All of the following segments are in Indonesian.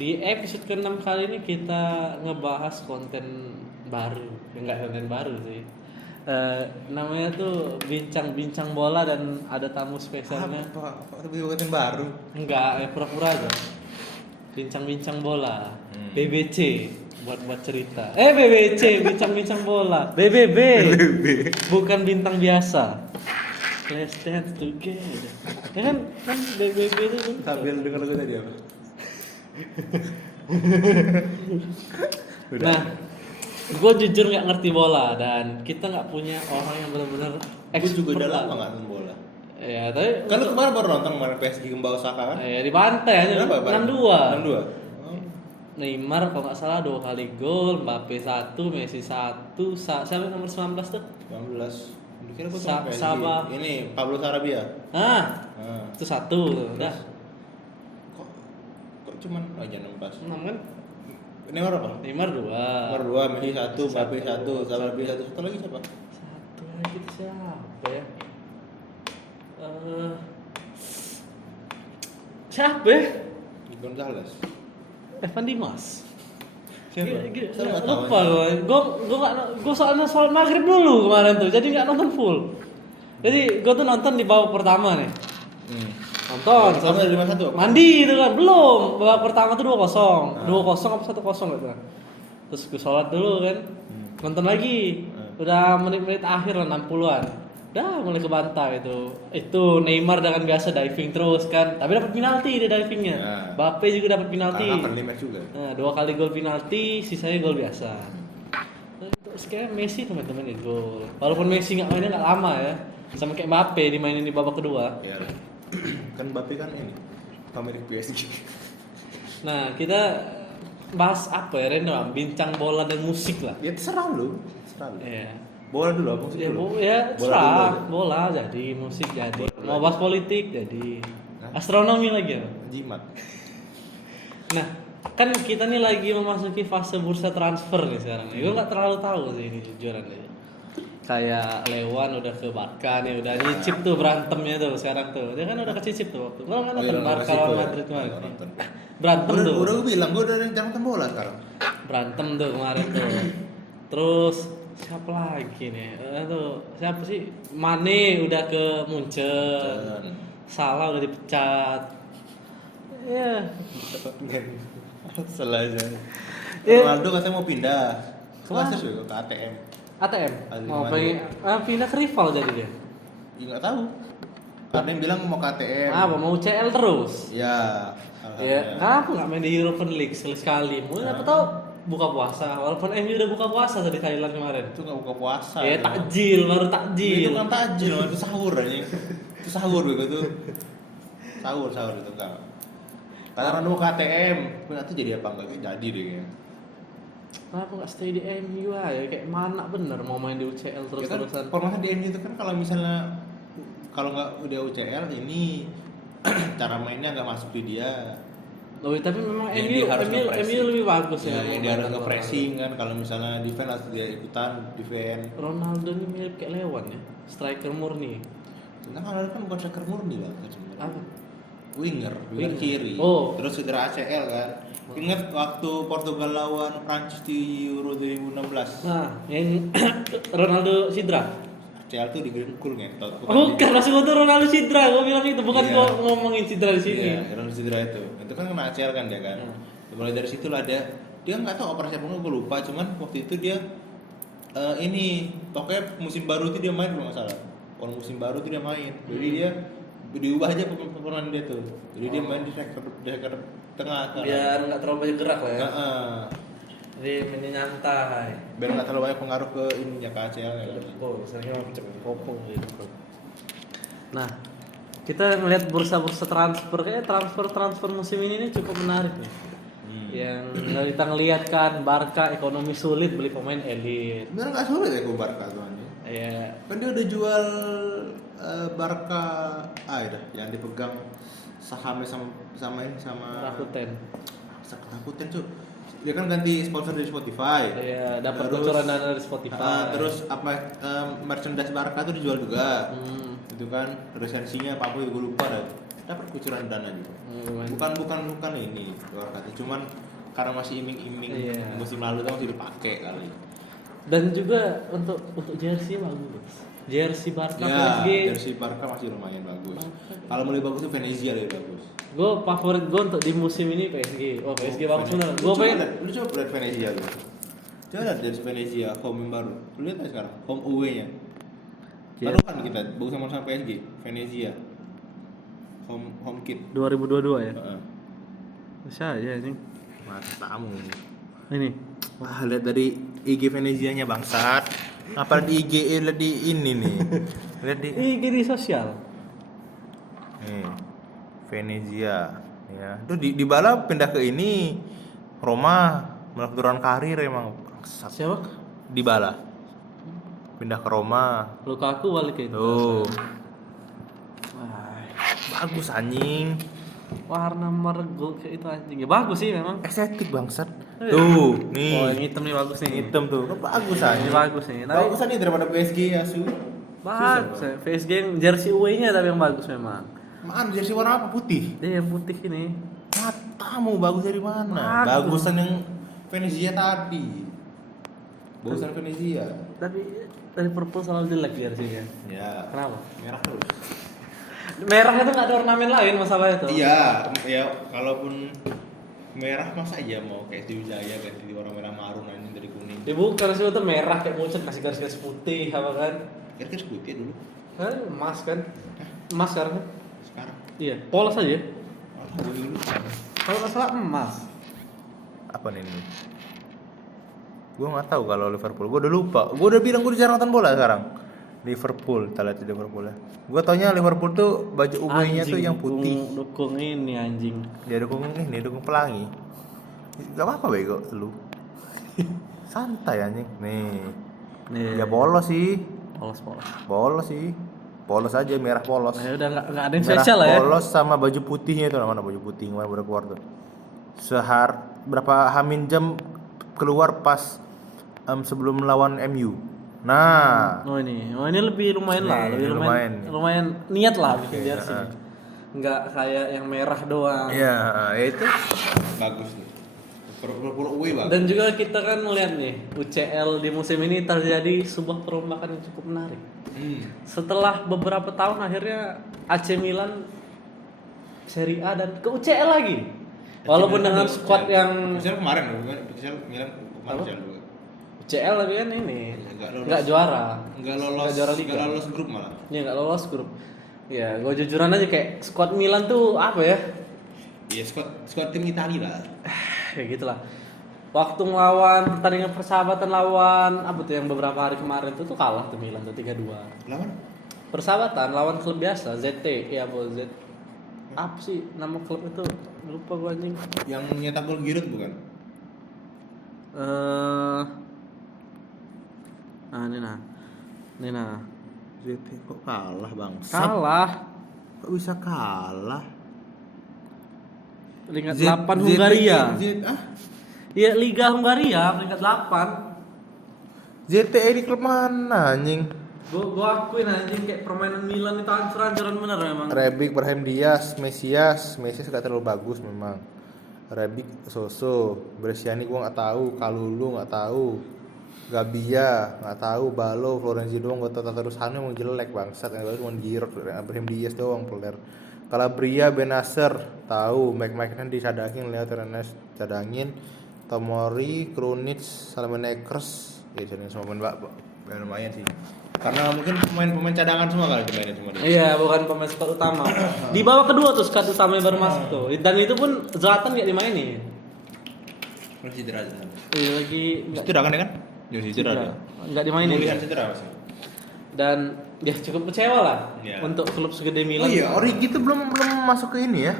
Di episode ke-6 kali ini kita ngebahas konten baru. Enggak konten baru sih. Namanya tuh bincang-bincang bola dan ada tamu spesialnya. Apa konten baru? Enggak, pura-pura aja. Bincang-bincang bola. BBC buat cerita. BBC, bincang-bincang bola. BBB. Bukan bintang biasa. Let's dance together. Ya kan BBB itu Sambil dengar lagu tadi apa? Nah, gue jujur nggak ngerti bola dan kita nggak punya orang yang benar-benar Gue juga udah lah. lama nggak nonton bola. Ya, tapi Kan lu kemarin baru nonton kemarin PSG Gembao Saka kan? ya dibantai aja. Berapa? 6-2. 6-2. Neymar kalau nggak salah 2 kali gol, Mbappe 1, Messi 1, siapa nomor 19 tuh? 19. Kira gue Sama. Ini Pablo Sarabia. Ah, Nah, itu 1. Udah. kok cuman aja 16. 6 kan? Neymar apa? Neymar 2. Nomor 2, Messi 1, Mbappe 1, Sarabia 1. Satu lagi siapa? Satu lagi itu siapa ya? Siapa ya? Gonzales. Evan Dimas. Siapa? Gila, Saya nggak tahu. lupa gue soalnya soal maghrib dulu kemarin tuh, jadi nggak nonton full. Jadi gue tuh nonton di babak pertama nih, nonton. Sama dari 5-1. Mandi itu kan belum. Babak pertama tuh 2-0, 2-0 apa 1-0 gitu. Terus gue sholat dulu kan, nonton lagi. Udah menit-menit akhir lah 60-an. Udah mulai kebantai itu. Itu Neymar dengan biasa diving terus kan, tapi dapat penalti dia divingnya. Nah. Mbappe juga dapat penalti. Karena friendly match juga. Nah, 2 kali gol penalti, sisanya gol biasa. Terus kayak Messi teman-teman itu gol. Walaupun Messi nggak mainnya nggak lama ya, sama kayak Mbappe dimainin di babak kedua. Ya. Kan Mbappe kan ini pemilik PSG. Nah, kita bahas apa ya, Reno? Bincang bola dan musik lah. Ya terserah lu. Iya. Bola dulu apa musik Ya, dulu? ya Bola serah. dulu aja. Bola jadi, musik jadi. Bola Mau bahas politik jadi. Astronomi lagi ya. Jimat. Nah, kan kita nih lagi memasuki fase bursa transfer nih sekarang. Gue nggak terlalu tahu sih ini jujuran deh. Kayak Lewan udah ke Barca nih, udah nyicip tuh berantemnya tuh sekarang tuh. Dia kan udah kecicip tuh waktu. Lo nggak nonton Barca lawan Madrid kemarin? Berantem Udah, tuh. udah gue bilang gue udah jarang nonton bola sekarang. Berantem tuh kemarin tuh. Terus siapa lagi nih? Tuh siapa sih? Mane udah ke Munchen. Salah udah dipecat. Iya. Salah aja. Ya. Ronaldo katanya mau pindah. Kemana? Kelas juga ke ATM. ATM. Atletico Mau Madrid. pengen pindah ke rival jadi dia. Ya nggak tahu. Ada yang bilang mau ke ATM. Apa mau CL terus? Ya. Ya, kenapa nggak main di European League sekali? Mungkin apa tahu buka puasa. Walaupun MU udah buka puasa tadi Thailand kemarin. Itu nggak buka puasa. Ya itu. takjil, baru takjil. Itu kan takjil, itu sahur aja. Itu sahur begitu. Sahur itu kan. Karena Ronaldo mau ke ATM, gue nggak tahu jadi apa enggak, jadi deh kayaknya. Kenapa nggak stay di MU aja? Kayak mana bener mau main di UCL Ya kan, terus-terusan? permasalahan di MU itu kan kalau misalnya kalau nggak udah UCL ini cara mainnya nggak masuk di dia. Loh, tapi memang Yang MU, dia harus MU, nge-pressing. MU lebih bagus Ya, ya. yang dia harus nge-pressing kan, kalau misalnya defense harus dia ikutan defense. Ronaldo ini mirip kayak Lewan ya, striker murni. Nah, Ronaldo kan bukan striker murni lah sebenarnya. Apa? Winger Winger. kiri. Oh. Terus cedera ACL kan. Ingat waktu Portugal lawan Prancis di Euro 2016. Nah, yang Ronaldo Sidra. ACL tuh digengkul ngentot. Bukan, maksud gue tuh Ronaldo Sidra, gue bilang itu bukan Iya. gue ngomongin Sidra di sini. Iya, Ronaldo cedera itu. Itu kan kena ACL kan dia kan. Mulai dari situ lah dia nggak tahu operasi apa enggak, gue lupa. Cuman waktu itu dia ini pokoknya musim baru itu dia main kalau nggak salah. Kalau musim baru itu dia main. Jadi dia diubah aja pemain dia tuh. Jadi dia main di striker tengah kan. Biar nggak terlalu banyak gerak lah ya. Heeh. Jadi mainnya nyantai. Biar nggak terlalu banyak pengaruh ke ininya ke ACL ya kan. Oh, misalnya kopong gitu. Nah, kita melihat bursa-bursa transfer, kayak transfer musim ini nih cukup menarik nih. Yang kita ngelihat kan Barca ekonomi sulit beli pemain elit. Sebenarnya nggak sulit ya ke Barca tuh anjing. Iya. Kan dia udah jual Barca yang dipegang sahamnya sama Rakuten. Rakuten tuh. Dia kan ganti sponsor dari Spotify. Iya, dapat Terus, bocoran dana dari Spotify. terus merchandise Barca tuh dijual juga. Hmm. Itu kan lisensinya apa gue lupa dah. dapat kucuran dana juga. Lumayan. Bukan ini luar kata, cuman karena masih iming-iming Iya. musim lalu tuh masih dipakai kali. Dan juga untuk jersey bagus. Jersey Barca Ya, PSG. jersey Barca masih lumayan bagus. Kalau mau lebih bagus tuh Venezia lebih bagus. Gue favorit gue untuk di musim ini PSG. Oh PSG bagus bener. Gue Lu pengen. coba lihat Venezia lu. Coba lihat jersey Venezia home yang baru. Lu lihat aja sekarang home away-nya. Iya. Lalu kan kita bagus sama PSG, Venezia. Home kit. 2022 ya. Heeh. Bisa aja anjing. Matamu. Ini. Wah, lihat dari IG Venezianya bangsat. Apa di IG lihat di ini nih. Lihat di Ini sosial. nih. Venezia ya. Itu di Bala pindah ke ini Roma, melakukan karir emang bangsat. Siapa? Di Bala. Pindah ke Roma. Lukaku balik ke itu. Tuh. Wah, Bagus anjing. warna margo kayak itu anjing. Ya bagus sih memang. Estetik bangsat. Eh. Tuh, Oh, nih. yang hitam nih bagus nih. Hitam tuh. Bagus Ini anjing. bagus nih. Tapi Bagusan nih daripada PSG ya, Su. bagus. PSG yang jersey away-nya tapi yang bagus memang. Man, jersey warna apa? Putih. Dia yang putih ini. Matamu bagus dari mana? Bagus. Bagusan yang Venezia tadi. Bagusan Venezia. Tapi dari purple selalu jelek jersey-nya. Ya. Kenapa? Merah terus. Merah itu nggak ada ornamen lain masalah itu. Iya, ya kalaupun merah masa aja mau kayak Sriwijaya ganti di warna merah marun anjing dari kuning. Dia bukan sih itu merah kayak muncul kasih garis-garis putih apa kan? Kira-kira putih dulu. Kan emas kan? Emas sekarang kan? Sekarang. Iya, polos aja. Dulu. Kalau nggak salah emas. Apa nih ini? Gue nggak tahu kalau Liverpool. Gue udah lupa. Gue udah bilang gue jarang nonton bola sekarang. Liverpool, kita lihat di Liverpool ya. Gue taunya Liverpool tuh baju away-nya tuh yang putih. Dukung ini anjing. Dia dukung ini, dukung pelangi. Gak apa-apa bego lu. Santai anjing. Nih. Nih. Ya polos sih. Polos. Polos sih. Polos aja merah polos. Ya udah nggak ada yang Merah spesial lah ya. polos sama baju putihnya itu mana baju putih kemarin udah keluar tuh. Berapa hamin jam keluar pas sebelum lawan MU. Nah, Oh ini lebih lumayan lah, Nih, lebih lumayan niat lah bikin jersey. Nggak kayak yang merah doang. ya itu bagus nih. Pura-pura away banget. Dan juga kita kan melihat nih UCL di musim ini terjadi sebuah perombakan yang cukup menarik. Setelah beberapa tahun akhirnya AC Milan Serie A dan ke UCL lagi. Walaupun dengan squad yang Misalnya kemarin Milan Apa? kemarin juga. UCL tapi kan ini Nggak lolos. nggak juara. Nggak lolos. Nggak juara liga. Nggak lolos grup malah. Ya nggak lolos grup. Ya, gue jujuran aja kayak squad Milan tuh apa ya? Iya squad tim Italia lah. Ya gitulah. Waktu ngelawan pertandingan persahabatan lawan apa tuh yang beberapa hari kemarin tuh kalah tuh Milan tuh 3-2. Lawan? Persahabatan lawan klub biasa ZT ya apa Z apa sih nama klub itu lupa gue anjing. Yang nyetak gol Giroud bukan? Ini nah. ZT kok kalah bang? Kalah. Kok bisa kalah? Peringkat 8 Hungaria. Iya Liga Hungaria peringkat 8. ZTE di klub mana anjing? Gua akuin anjing kayak permainan Milan itu hancur-hancuran bener memang. Rebic, Brahim Diaz, Mesias gak terlalu bagus memang. Rebic, Soso, Bresciani gua nggak tahu, Kalulu nggak tahu, Gabia nggak tahu, Balo, Florenzi doang gua tahu. Terus Hanu emang jelek bangsat, yang baru cuma Giroud, Brahim Diaz doang player. Calabria, Benacer tahu, Mike dicadangin, Leo Terenes cadangin, Tomori, Krunic, Salmenekers, ya jadi semua pemain lumayan sih. Karena mungkin pemain cadangan semua kali dimainin semua dia. Iya, bukan pemain squad utama. Di babak kedua tuh squad utama yang baru masuk tuh. Dan itu pun Zlatan enggak dimainin. Masih cedera aja. Iya lagi Masih cedera kan ya kan? Masih cedera dia. Enggak dimainin. Pemulihan cedera masih. Dan ya cukup kecewa lah Iya. untuk klub segede Milan. Oh iya, Origi tuh belum masuk ke ini ya.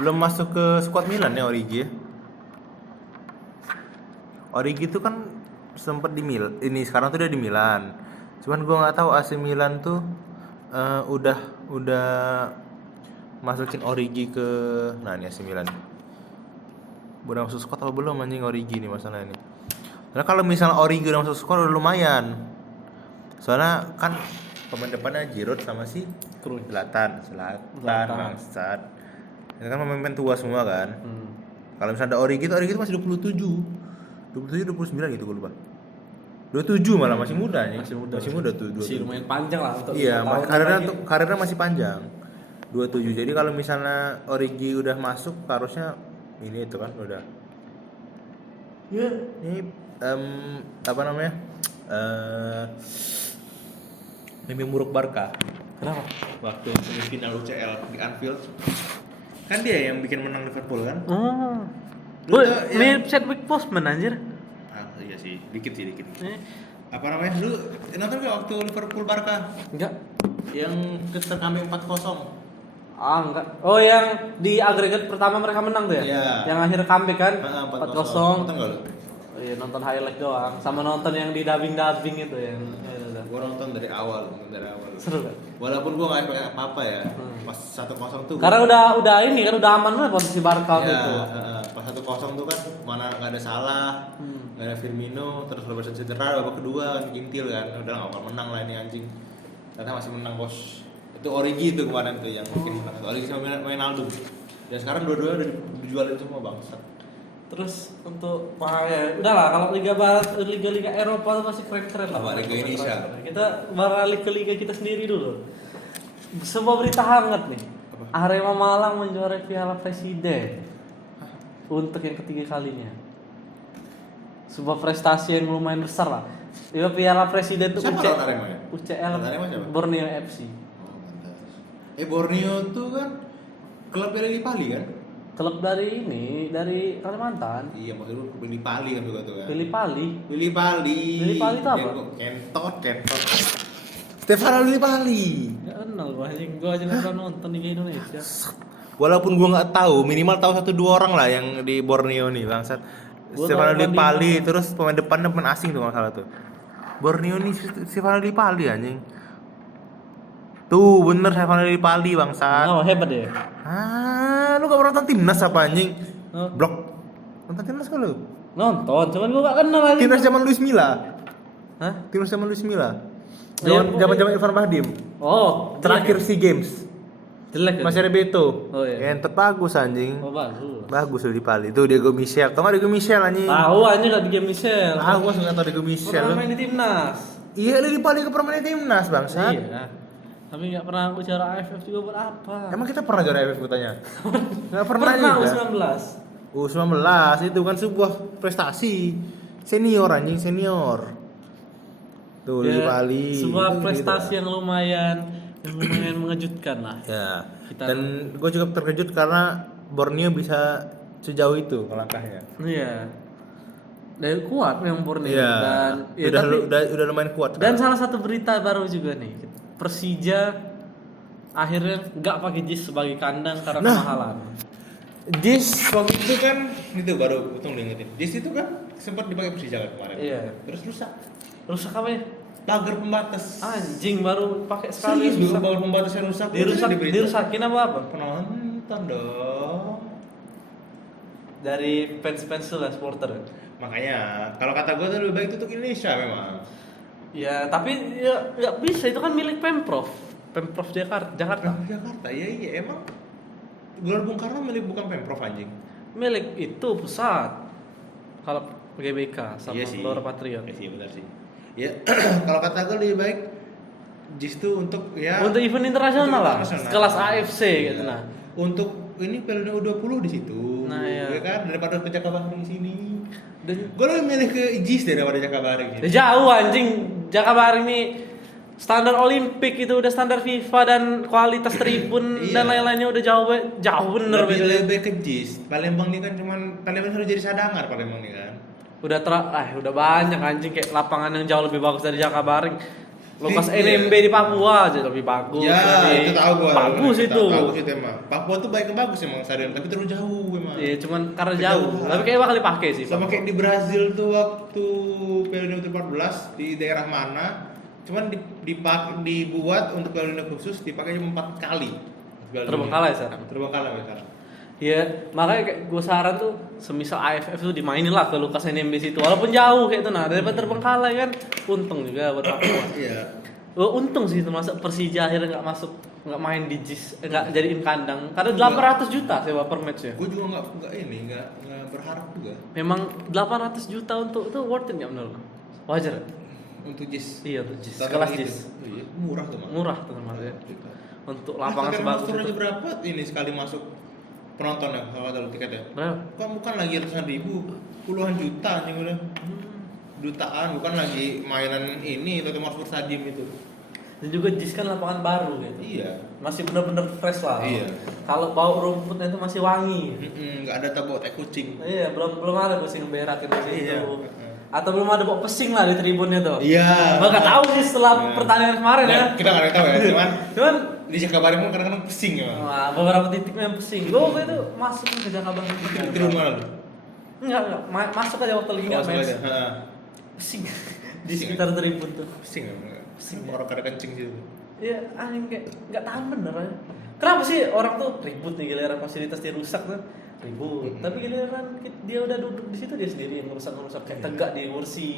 Belum masuk ke squad Milan ya Origi ya. Origi tuh kan sempat di Milan. Ini sekarang tuh udah di Milan. Cuman gua nggak tahu AC Milan tuh udah masukin Origi ke ini AC Milan. Udah masuk squad atau belum anjing Origi nih masalah ini. Karena kalau misalnya Origi udah masuk squad udah lumayan. Soalnya kan pemain depannya Giroud sama si Cruyff. Selatan bangsat. Itu kan pemain tua semua kan. Kalau misalnya ada Origi itu masih 27 29 gitu gue lupa. 27 malah masih muda nih. Masih muda tuh. Masih lumayan panjang lah untuk Iya, 5 tahun karirnya masih panjang. 27. Jadi kalau misalnya Origi udah masuk harusnya ini itu kan udah. Ya, ini apa namanya? Mimpi buruk Barca. Kenapa? Waktu semifinal UCL di Anfield. Kan dia yang bikin menang Liverpool kan? Oh. Lu Woi, tau yang- mirip Chadwick Boseman anjir. Iya sih, dikit. Eh, Apa namanya? Lu nonton gak waktu Liverpool Barca enggak. yang keter kami 4-0? Enggak. Oh, yang di agregat pertama mereka menang tuh ya? Iya. Yang akhir comeback kan? 4-0. Nonton gak lu? Oh iya, nonton highlight doang. Sama nonton yang di dubbing itu yang Gue nonton dari awal. seru kan? Walaupun gue gak pakai apa-apa ya. Pas 1-0 tuh. Karena udah ini kan udah aman lah posisi Barca waktu ya, itu. pas 1-0 tuh kan mana gak ada Salah, gak ada Firmino, terus Robertson cedera babak kedua kan gintil kan. Udah gak bakal menang lah ini anjing. Ternyata masih menang bos. Itu Origi tuh kemarin tuh yang bikin menang. Origi sama Wijnaldum. Dan sekarang dua-duanya udah dijualin semua bangsat. Terus untuk ya udahlah kalau Liga Barat, Liga Eropa itu masih keren-keren lah. Apa, Liga Indonesia? Kita beralih ke liga kita sendiri dulu. Sebuah berita hangat nih. Arema Malang menjuarai Piala Presiden untuk yang ketiga kalinya. Sebuah prestasi yang lumayan besar lah. Itu Piala Presiden itu Siapa lawan Arema ya? UCL Lawan Arema siapa? Borneo FC. Oh, mantas. Borneo tuh kan klub dari Pali kan? Klub dari Kalimantan. Iya, maksud lu Willy Pali kan juga tuh kan. Willy Pali. Willy Pali. Willy Pali itu apa? Kentot. Stefano Willy Pali. Ya kenal gua anjing, gua aja nggak pernah nonton Liga Indonesia. Walaupun gua nggak tahu, minimal tahu 1-2 orang lah yang di Borneo nih, bangsat. Gua Stefano tahu Willy Pali, Randy. terus pemain depannya pemain asing tuh kalau salah tuh. Borneo nih Stefano Willy Pali anjing. Tuh, bener Stefano Willy Pali bangsat. Oh, hebat ya. Lu gak pernah nonton timnas apa anjing? Oh. Blok. Nonton timnas kan lu? Nonton, cuman gua gak kenal aja. Timnas zaman Luis Milla. Hah? Timnas zaman Luis Milla. Iya, Zaman Irfan Bahdim. Oh, Terakhir jelek. SEA Games. Jelek ya? Masih ada Beto. Oh, iya. Yang bagus anjing. Oh, bagus. Bagus lu di Pali. Tuh Diego Michel. Tau gak Diego Michel anjing? Tahu aja gak di game Michel. Aku langsung gak tau Diego Michel. Pernah main di timnas. Iya, lu di Pali ke permainan timnas bangsat. Iya. Tapi gak pernah aku juara AFF juga buat apa? Emang kita pernah juara AFF gue tanya? Gak pernah juga. U19. U19 itu kan sebuah prestasi senior anjing senior. Tuh di Bali. Sebuah gitu, prestasi gitu. yang lumayan mengejutkan lah. Ya. Kita- Dan gue juga terkejut karena Borneo bisa sejauh itu langkahnya. Iya. Dan kuat memang Borneo Iya. dan ya, udah lumayan kuat. dan sekarang. salah satu berita baru juga nih. Persija akhirnya nggak pakai JIS sebagai kandang karena Nah. kemahalan. JIS waktu itu kan itu baru untung diingetin. JIS itu kan sempat dipakai Persija kan kemarin. Iya. Terus rusak. Rusak apa ya? Pagar pembatas. Anjing baru pakai sekali Serius dulu rusak. pagar pembatasnya rusak. Udah diberita. Dirusakin apa? Penonton dong. Dari fans-fans lah supporter. Makanya kalau kata gue tuh lebih baik tutup Indonesia memang. Ya, tapi ya nggak bisa, itu kan milik Pemprov Jakarta. Jakarta iya emang Gelora Bung Karno milik bukan Pemprov anjing. Milik itu pusat. Kalau GBK sama Iya sih. Gelora Patriot. Iya sih benar sih. Ya kalau kata gue lebih baik JIS itu untuk ya Untuk event internasional lah, internasional. kelas AFC Iya. gitu nah. Untuk ini Piala U20 di situ. Nah, iya. Ya kan daripada ke Jakabaring di sini. Dan Gue lebih milih ke JIS daripada Jakabaring ya gitu. jauh anjing, Jakabaring ini standar Olimpik itu udah standar FIFA dan kualitas tribun Iya. dan lain-lainnya udah jauh bener Lebih bedanya. lebih ke JIS. Palembang ini kan cuman Palembang harus jadi cadangan Palembang ini kan. Udah banyak anjing kayak lapangan yang jauh lebih bagus dari Jakabaring. Lukas Iya. NMB di Papua aja lebih bagus. Ya, Lebih itu tahu gua. Bagus itu. Bagus itu emang. Papua tuh baik bagus emang stadion, tapi terlalu jauh emang. Iya, cuman karena Tapi jauh. jauh. Tapi kayak bakal dipakai sih. Sama Papua. kayak di Brazil tuh waktu Piala Dunia U14 di daerah mana, cuman dibuat untuk Piala Dunia khusus dipakai cuma 4 kali. Piala Terbengkalai Dunia. sekarang. Terbengkalai sekarang. Iya, makanya kayak gue saran tuh semisal AFF tuh dimainin lah ke Lukas NMB situ. Walaupun jauh kayak itu nah, daripada terbengkalai kan untung juga buat Papua. Iya. Untung sih termasuk Persija akhirnya nggak main di JIS, nggak jadiin kandang karena 800 juta sewa per match ya. Gue juga nggak berharap juga. Memang 800 juta untuk itu worth it nggak menurut lo? Wajar. Untuk JIS. Iya untuk JIS. Tapi Kelas gitu. JIS. Iya, murah tuh, Mas. Murah tuh termasuk ya. Untuk lapangan sebagus itu. itu. Berapa ini sekali masuk penonton ya kalau kata lu tiketnya? Berapa? Kok bukan lagi ratusan ribu, puluhan juta anjing udah. Jutaan, bukan lagi mainan ini atau Mas Stadium itu. Dan juga JIS kan lapangan baru gitu. Iya. Masih bener-bener fresh lah. Iya. Kalau bau rumputnya itu masih wangi. Nggak ada tabau tai kucing. Iya, belum ada kucing berakin di situ. Iya. Atau belum ada bau pesing lah di tribunnya tuh. Iya. Nggak tahu sih setelah Iya. pertandingan kemarin ya. Kita nggak tahu ya, cuman di di Jakabaring pun kadang-kadang pusing ya. wah, beberapa titik memang pesing. Gue waktu itu masuk ke Jakabaring. Di rumah lu. Enggak. Masuk aja waktu lagi nggak match. Pesing di sekitar tribun tuh. Pusing ya. Pusing orang kada kencing situ. Iya, anjing kayak nggak tahan bener aja. Kenapa sih orang tuh ribut nih giliran fasilitas dia rusak tuh ribut. Tapi giliran dia udah duduk di situ dia sendiri yang ngerusak kayak tegak di kursi.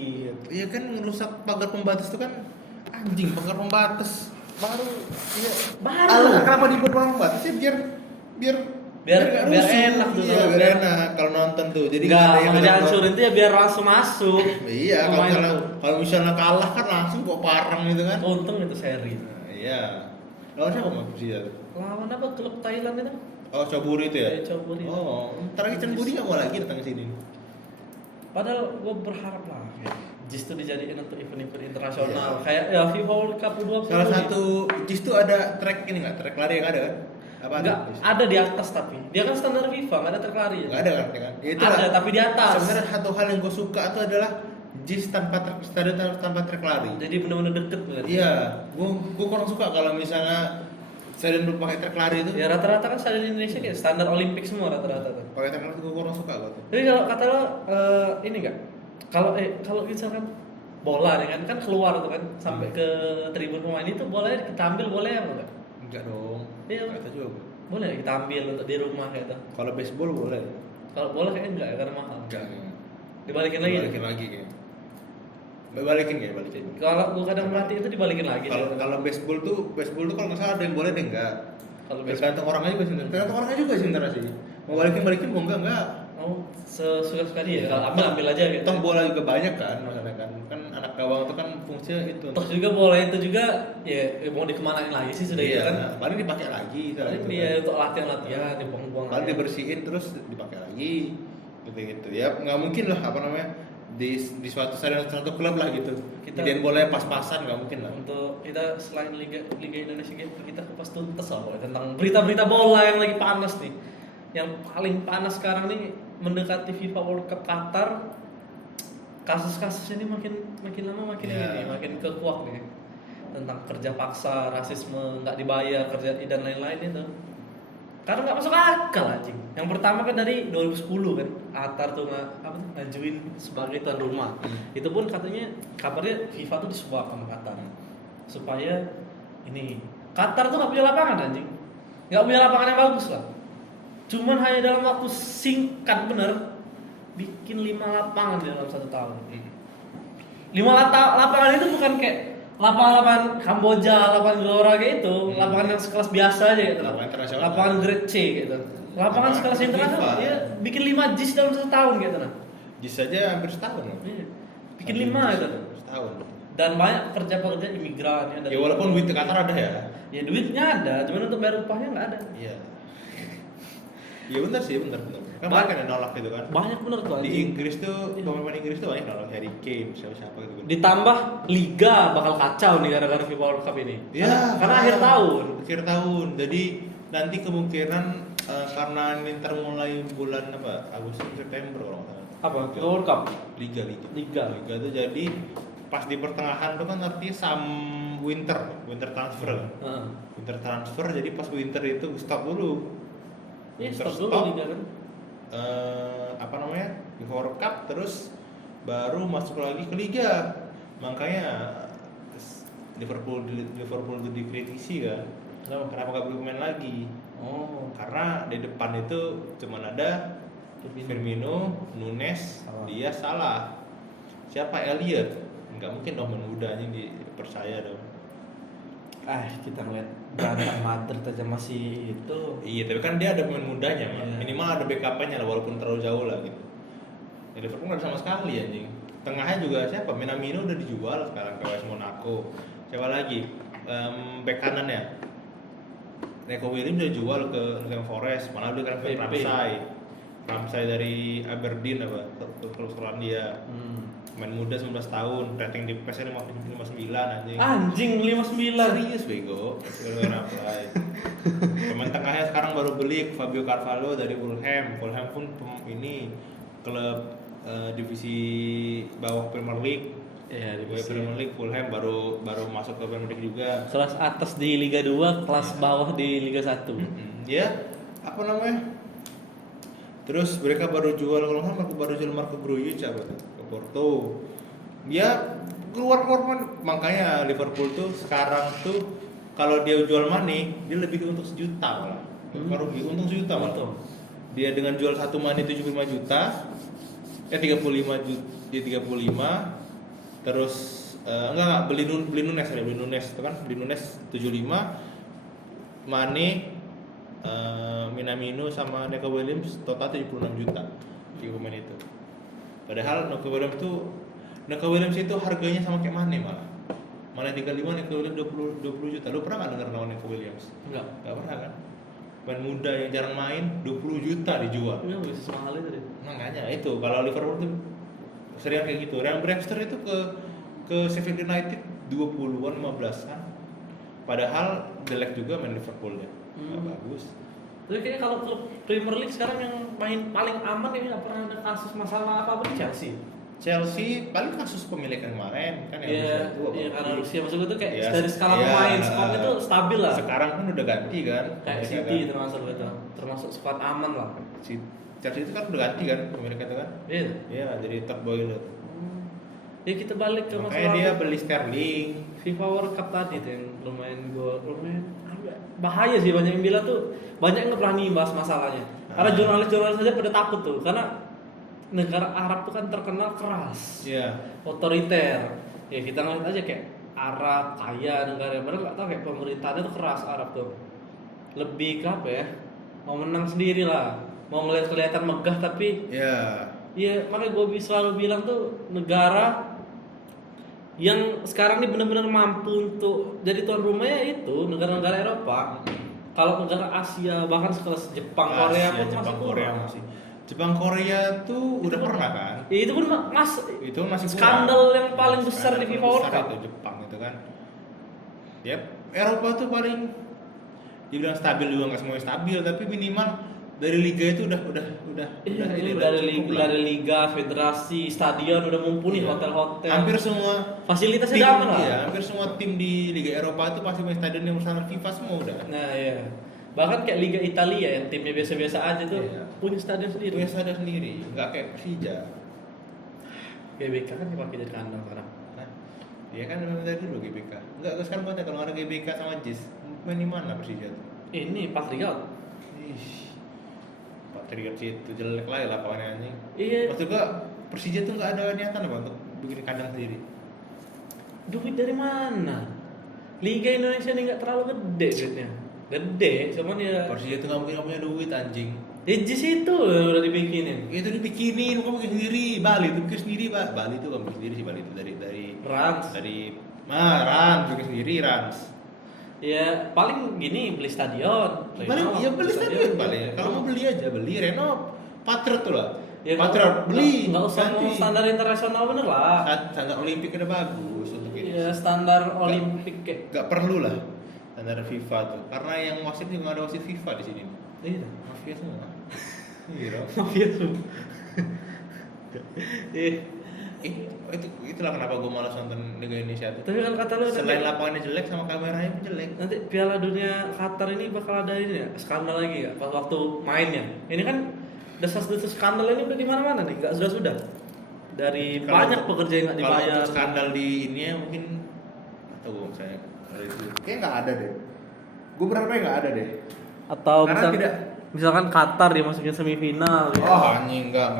Iya kan ngerusak pagar pembatas itu kan anjing pagar pembatas baru. Iya. Baru. Kenapa dibuat pagar pembatas ya biar nggak biar rusuh. enak tuh. Iya, biar enak kalau nonton tuh. Jadi nggak ada yang dihancurin tuh ya biar langsung masuk. Iya, kalau misalnya kalah kan langsung bawa parang gitu kan. Untung itu seri. Nah, iya. Lawan siapa Mas Persija? Lawan apa klub Thailand itu? Oh, Choburi itu ya? Iya, Choburi. Oh, ntar lagi Chan Budi nggak mau lagi datang ke sini. Padahal gue berharap lah JIS itu dijadiin untuk event-event internasional. Iya. Kayak ya FIFA World Cup U20. Salah satu JIS tuh ada track ini nggak? Track lari yang ada kan? Apa Enggak, ada di atas tapi dia kan standar FIFA, nggak ada trek lari ya? Nggak ada kan? Ya kan? Ya, Ada, tapi di atas. Sebenarnya satu hal yang gue suka itu adalah JIS stadion tanpa trek lari. Jadi benar-benar deket banget. Iya, gue kurang suka kalau misalnya stadion berpakai trek lari itu. Ya rata-rata kan stadion Indonesia kayak standar Olimpik semua rata-rata tuh. Pakai trek lari gue kurang suka gue tuh. Jadi kalau kata lo ini enggak? Kalau misalkan bola nih kan keluar tuh kan sampai ke tribun pemain itu bolanya kita ambil boleh apa enggak? Enggak dong. Iya. Nggak tahu juga gue. Boleh kita ambil untuk di rumah kayak itu. Kalau baseball boleh. Kalau bola kayaknya enggak ya karena mahal. Enggak. Dibalikin lagi. Dibalikin lagi kayaknya. Balikin. Kalau gua kadang melatih itu dibalikin lagi. Kalau baseball tuh kalau nggak salah ada yang boleh deh enggak. Kalau Tergantung orangnya juga sebenarnya. Tergantung orangnya juga sebenarnya sih. Mau balikin mau enggak. oh sesuka-suka dia. Iya. Kalau ambil aja gitu. Toh bola juga banyak kan, maksudnya kan anak gawang itu kan fungsinya itu. Toh juga bola itu juga ya mau dikemanain lagi sih sudah iya, gitu kan. paling dipakai lagi Paling itu dia kan. untuk latihan dibuang-buang. Paling aja. dibersihin terus dipakai lagi gitu ya nggak mungkin lah apa namanya di suatu stadion satu klub lah gitu kemudian boleh pas-pasan nggak mungkin lah. Untuk kita selain Liga Indonesia gitu kita kupas tuntas lah pokoknya tentang berita-berita bola yang lagi panas nih. Yang paling panas sekarang nih mendekati FIFA World Cup Qatar. Kasus-kasus ini makin lama makin Yeah. ini makin kekuak nih tentang kerja paksa, rasisme, nggak dibayar kerja dan lain-lain itu. Karena nggak masuk akal anjing. Yang pertama kan dari 2010 kan Qatar tuh ngajuin sebagai tuan rumah. Itu pun katanya kabarnya FIFA tuh disuap sama Qatar supaya ini Qatar tuh nggak punya lapangan anjing, nggak punya lapangan yang bagus lah. Cuman hanya dalam waktu singkat bener bikin 5 lapangan dalam 1 tahun. 5 lapangan itu bukan kayak lapangan Kamboja, lapangan Gelora kayak itu, lapangan yang sekelas biasa aja gitu. Lapangan internasional. Lapangan grade C gitu. Lapangan sekelas internasional dia bikin 5 JIS dalam 1 tahun gitu nah. JIS saja hampir setahun loh. Iya. Bikin 5 gitu. Setahun. Dan banyak pekerja imigran ya dari. Ya walaupun duit Qatar ada ya. Ya duitnya ada, cuman untuk bayar upahnya nggak ada. Iya. Iya benar sih, benar. Kan banyak yang nolak gitu kan. Banyak bener tuh Di anjing. Inggris tuh pemain Inggris tuh banyak nolak Harry Kane, siapa gitu kan. Ditambah liga bakal kacau nih gara-gara FIFA World Cup ini. Ya, Karena akhir tahun. Akhir tahun. Jadi nanti kemungkinan karena ini ntar mulai bulan apa? Agustus September kalau nggak salah. Apa? FIFA World Cup. Liga. Liga. Liga tuh jadi pas di pertengahan tuh kan artinya winter transfer. Heeh. Winter transfer jadi pas winter itu stop dulu. Iya, Winter stop dulu liga kan. Apa namanya? FIFA World Cup terus baru masuk lagi ke liga. Makanya Liverpool itu dikritisi kan. Kenapa nggak boleh main lagi? Oh, Karena di depan itu cuma ada Firmino, Nunes, dia salah. Siapa Elliot? Nggak mungkin dong main muda ini dipercaya dong. Kita ngeliat Real Madrid aja masih itu. Iya, tapi kan dia ada pemain mudanya, Iya. minimal ada backup-nya lah, walaupun terlalu jauh lah gitu. Ya, Liverpool nggak ada sama sekali anjing. Tengahnya juga siapa? Minamino udah dijual sekarang ke AS Monaco. Siapa lagi? Back kanan ya. Neco Williams udah jual ke Nottingham Forest, malah udah kan ke PP. Ramsay dari Aberdeen apa? Klub Skotlandia. Main muda 19 tahun, rating di PES 59 anjing. Anjing 59. Serius bego, Ramsay. Pemain tengahnya sekarang baru beli Fabio Carvalho dari Fulham. Fulham pun ini klub divisi bawah Premier League. Iya, Di bawah Premier League Fulham baru masuk ke Premier League juga. Kelas atas di Liga 2, kelas bawah di Liga 1. Dia apa namanya? Terus mereka baru jual kalau nggak baru jual Marco Grujic apa tuh ke Porto. Dia keluar makanya Liverpool tuh sekarang tuh kalau dia jual Mane dia lebih untung 1 juta malah. Baru untung 1 juta malah. Betul. Dia dengan jual satu Mane 75 juta, 35 juta, dia 35. Terus enggak beli Nunes itu kan beli Nunes 75, Mane, Minamino sama Neco Williams total 76 juta 3 pemain itu. Padahal Neco Williams itu harganya sama kayak Mane malah. Mane 35, Neco Williams 20 juta. Lu pernah nggak dengar nama Neco Williams? Enggak. Nggak pernah kan? Pemain muda yang jarang main 20 juta dijual. Iya, bisa semahal itu deh. Makanya itu kalau Liverpool tuh sering kayak gitu. Ryan Brewster itu ke Sheffield United 20-an 15-an. Padahal jelek juga main Liverpoolnya. Nggak bagus. Tapi kayaknya kalau klub Premier League sekarang yang main paling aman ini nggak pernah ada kasus masalah apa di Chelsea. Chelsea paling kasus pemilikan kemarin kan Iya, Rusia karena Rusia maksud gue tuh kayak Iya, dari skala iya. pemain squad itu stabil lah. Sekarang kan udah ganti kan. Kayak Mereka City kan. termasuk squad aman lah. Chelsea itu kan udah ganti kan pemilikan itu kan. Iya. Iya, jadi top boy itu. Ya kita balik ke Makanya dia masalah beli Sterling. FIFA World Cup tadi tuh yang lumayan bahaya sih, banyak yang bilang tuh banyak yang nggak berani bahas masalahnya. Karena jurnalis-jurnalis saja pada takut tuh karena negara Arab tuh kan terkenal keras, Iya. otoriter. Ya kita ngeliat aja kayak Arab kaya negara, padahal nggak tahu kayak pemerintahnya tuh keras Arab tuh. Lebih ke apa ya? Mau menang sendiri lah, mau ngeliat kelihatan megah tapi Iya. ya makanya gue selalu bilang tuh negara yang sekarang ini benar-benar mampu untuk jadi tuan rumahnya itu negara-negara Eropa. Kalau negara Asia bahkan sekelas Jepang, Korea pun Jepang, masih Korea kurang. masih. Jepang, Korea tuh udah pernah kan? Ya, itu pun Itu masih skandal kurang. yang paling besar di Skandal FIFA World besar Cup. itu Jepang itu kan. Ya, Eropa tuh paling dibilang stabil juga nggak semuanya stabil, tapi minimal dari liga itu udah Ini udah cukup lah. dari liga, federasi, stadion udah mumpuni, Iya. hotel-hotel. Hampir semua fasilitasnya tim, udah aman lah. iya, hampir semua tim di Liga Eropa itu pasti punya stadion yang bersandar FIFA semua udah. Nah, iya. Bahkan kayak Liga Italia yang timnya biasa-biasa aja tuh Iya. punya stadion sendiri. Punya stadion sendiri, nggak kayak Persija. GBK kan dipakai jadi kandang sekarang. Nah, dia kan memang dari dulu GBK. Enggak, gue sekarang buatnya kalau ada GBK sama JIS, main di mana Persija tuh? Ini Patriot. Ih, Patriot sih itu jelek lah ya lapangannya anjing. Iya. Maksud gua Persija tuh nggak ada niatan apa untuk bikin kandang sendiri. Duit dari mana? Liga Indonesia ini nggak terlalu gede duitnya. Gede, cuman ya. Persija tuh nggak mungkin nggak punya duit anjing. Jis itu udah dibikinin. Itu dibikinin, bukan bikin sendiri. Bali itu bikin sendiri, Pak. Bali itu kan bikin sendiri sih, Bali itu dari Rans. Rans bikin sendiri Rans. Ya paling gini beli stadion. Paling Renov, ya beli stadion paling. Kalau mau beli aja beli renov. Patriot tuh lah. Ya, Patriot beli. Nggak usah ganti. mau standar internasional bener lah. Standar Olimpik udah bagus untuk ini. Ya standar Olimpik kayak. Gak perlu lah standar FIFA tuh. Karena yang wasit juga nggak ada wasit FIFA di sini. Iya. Mafia semua. Iya. Mafia tuh. Itulah kenapa gue malas nonton Liga Indonesia tuh. Tapi kan kata lu Selain lapangannya jelek sama kameranya pun jelek. nanti Piala Dunia Qatar ini bakal ada ini ya skandal lagi ya pas waktu mainnya. Ini kan desas-desus skandal ini udah di mana-mana nih, nggak sudah dari Kalau banyak untuk- pekerja yang nggak Kalau dibayar. untuk skandal di ini ya mungkin atau gue misalnya ada itu. Kayaknya nggak ada deh. Gue berharap nggak ada deh. Atau Karena tidak. misalkan Qatar dimasukin semifinal. Ya. Oh anjing enggak.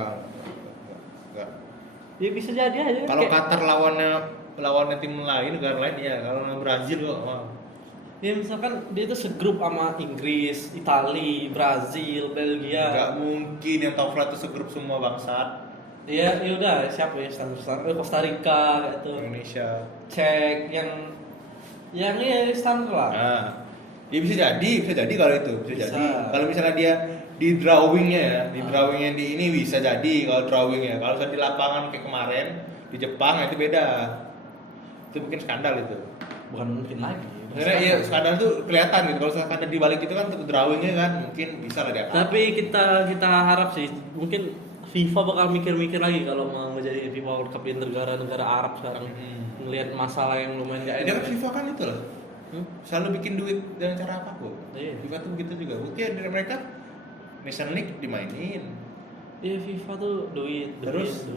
Ya bisa jadi aja. Kalau kayak- Qatar lawannya tim lain negara lain ya. Kalau Brazil kok Ya misalkan dia tuh segrup sama Inggris, Italia, Brazil, Belgia. Gak mungkin yang top flight itu segrup semua bangsat. Ya udah siapa ya standar Costa Rica kayak tuh. Indonesia. Cek yang ya standar lah. Nah, ya bisa jadi kalau itu bisa Bisa. jadi. Kalau misalnya dia di drawingnya ya, di drawingnya di ini bisa jadi kalau drawingnya. Kalau misalnya di lapangan kayak kemarin di Jepang itu beda. Itu mungkin skandal itu. Bukan mungkin lagi. Sebenarnya iya skandal tuh kelihatan gitu. Kalau skandal di balik itu kan untuk drawingnya kan mungkin bisa lah dia. Tapi kita harap sih mungkin FIFA bakal mikir-mikir lagi kalau mau jadi FIFA World Cup di negara-negara Arab sekarang. Ngelihat masalah yang lumayan gak Dia enak. kan FIFA kan itu loh. Selalu bikin duit dengan cara apapun. Iya. FIFA tuh begitu juga. Bukti dari mereka Nation League dimainin. Iya FIFA tuh duit. Terus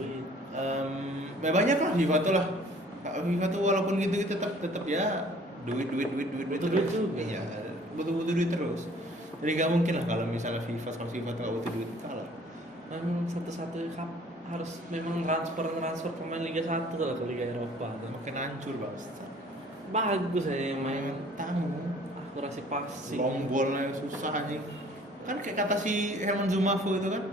ya banyak lah FIFA tuh lah. FIFA tuh walaupun gitu tetap ya duit Butuh terus. duit juga. Iya, butuh duit terus. Jadi gak mungkin lah kalau misalnya FIFA tuh gak butuh duit kalah. Memang satu-satu harus memang transfer pemain Liga 1 lah ke Liga Eropa tuh. Makin hancur bangsa. Bagus aja yang main Tahu. akurasi passing. Long ball-nya susah anjing. Kan kayak kata si Herman Zumafu itu kan.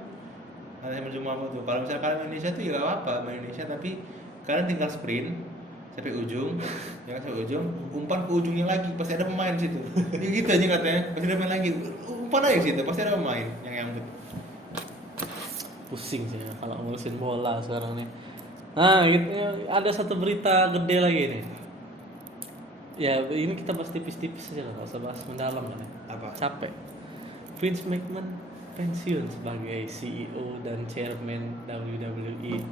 Kata Herman Zumafu tuh kalau misalnya kalian Indonesia tuh ya gak apa-apa main Indonesia tapi kalian tinggal sprint sampai ujung, ya kan sampai ujung, umpan ke ujungnya lagi pasti ada pemain di situ. Ya gitu aja katanya, pasti ada pemain lagi. Umpan aja situ pasti ada pemain yang nyambut. Pusing sih ya kalau ngurusin bola sekarang nih. Nah, gitu, ada satu berita gede lagi nih. Ya, ini kita bahas tipis-tipis aja lah, nggak usah bahas mendalam kan ya. Apa? Capek. Vince McMahon pensiun sebagai CEO dan chairman WWE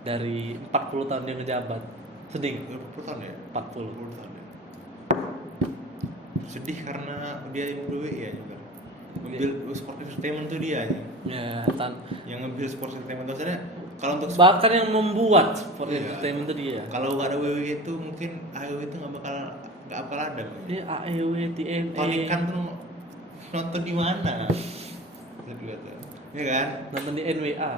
dari 40 tahun dia ngejabat. Sedih. 20 tahun ya? 40. 20 tahun ya. Sedih karena dia yang WWE ya juga. Ngambil sport entertainment tuh dia aja. Ya, Yang ngambil sport entertainment tuh sebenarnya kalau untuk bahkan yang membuat sport Iya. entertainment itu dia. kalau nggak ada WWE itu mungkin AEW itu nggak bakal ada. Dia AEW, TNA. Tony Khan tuh nonton di mana? Lihat ya. Iya kan? Nonton di NWA.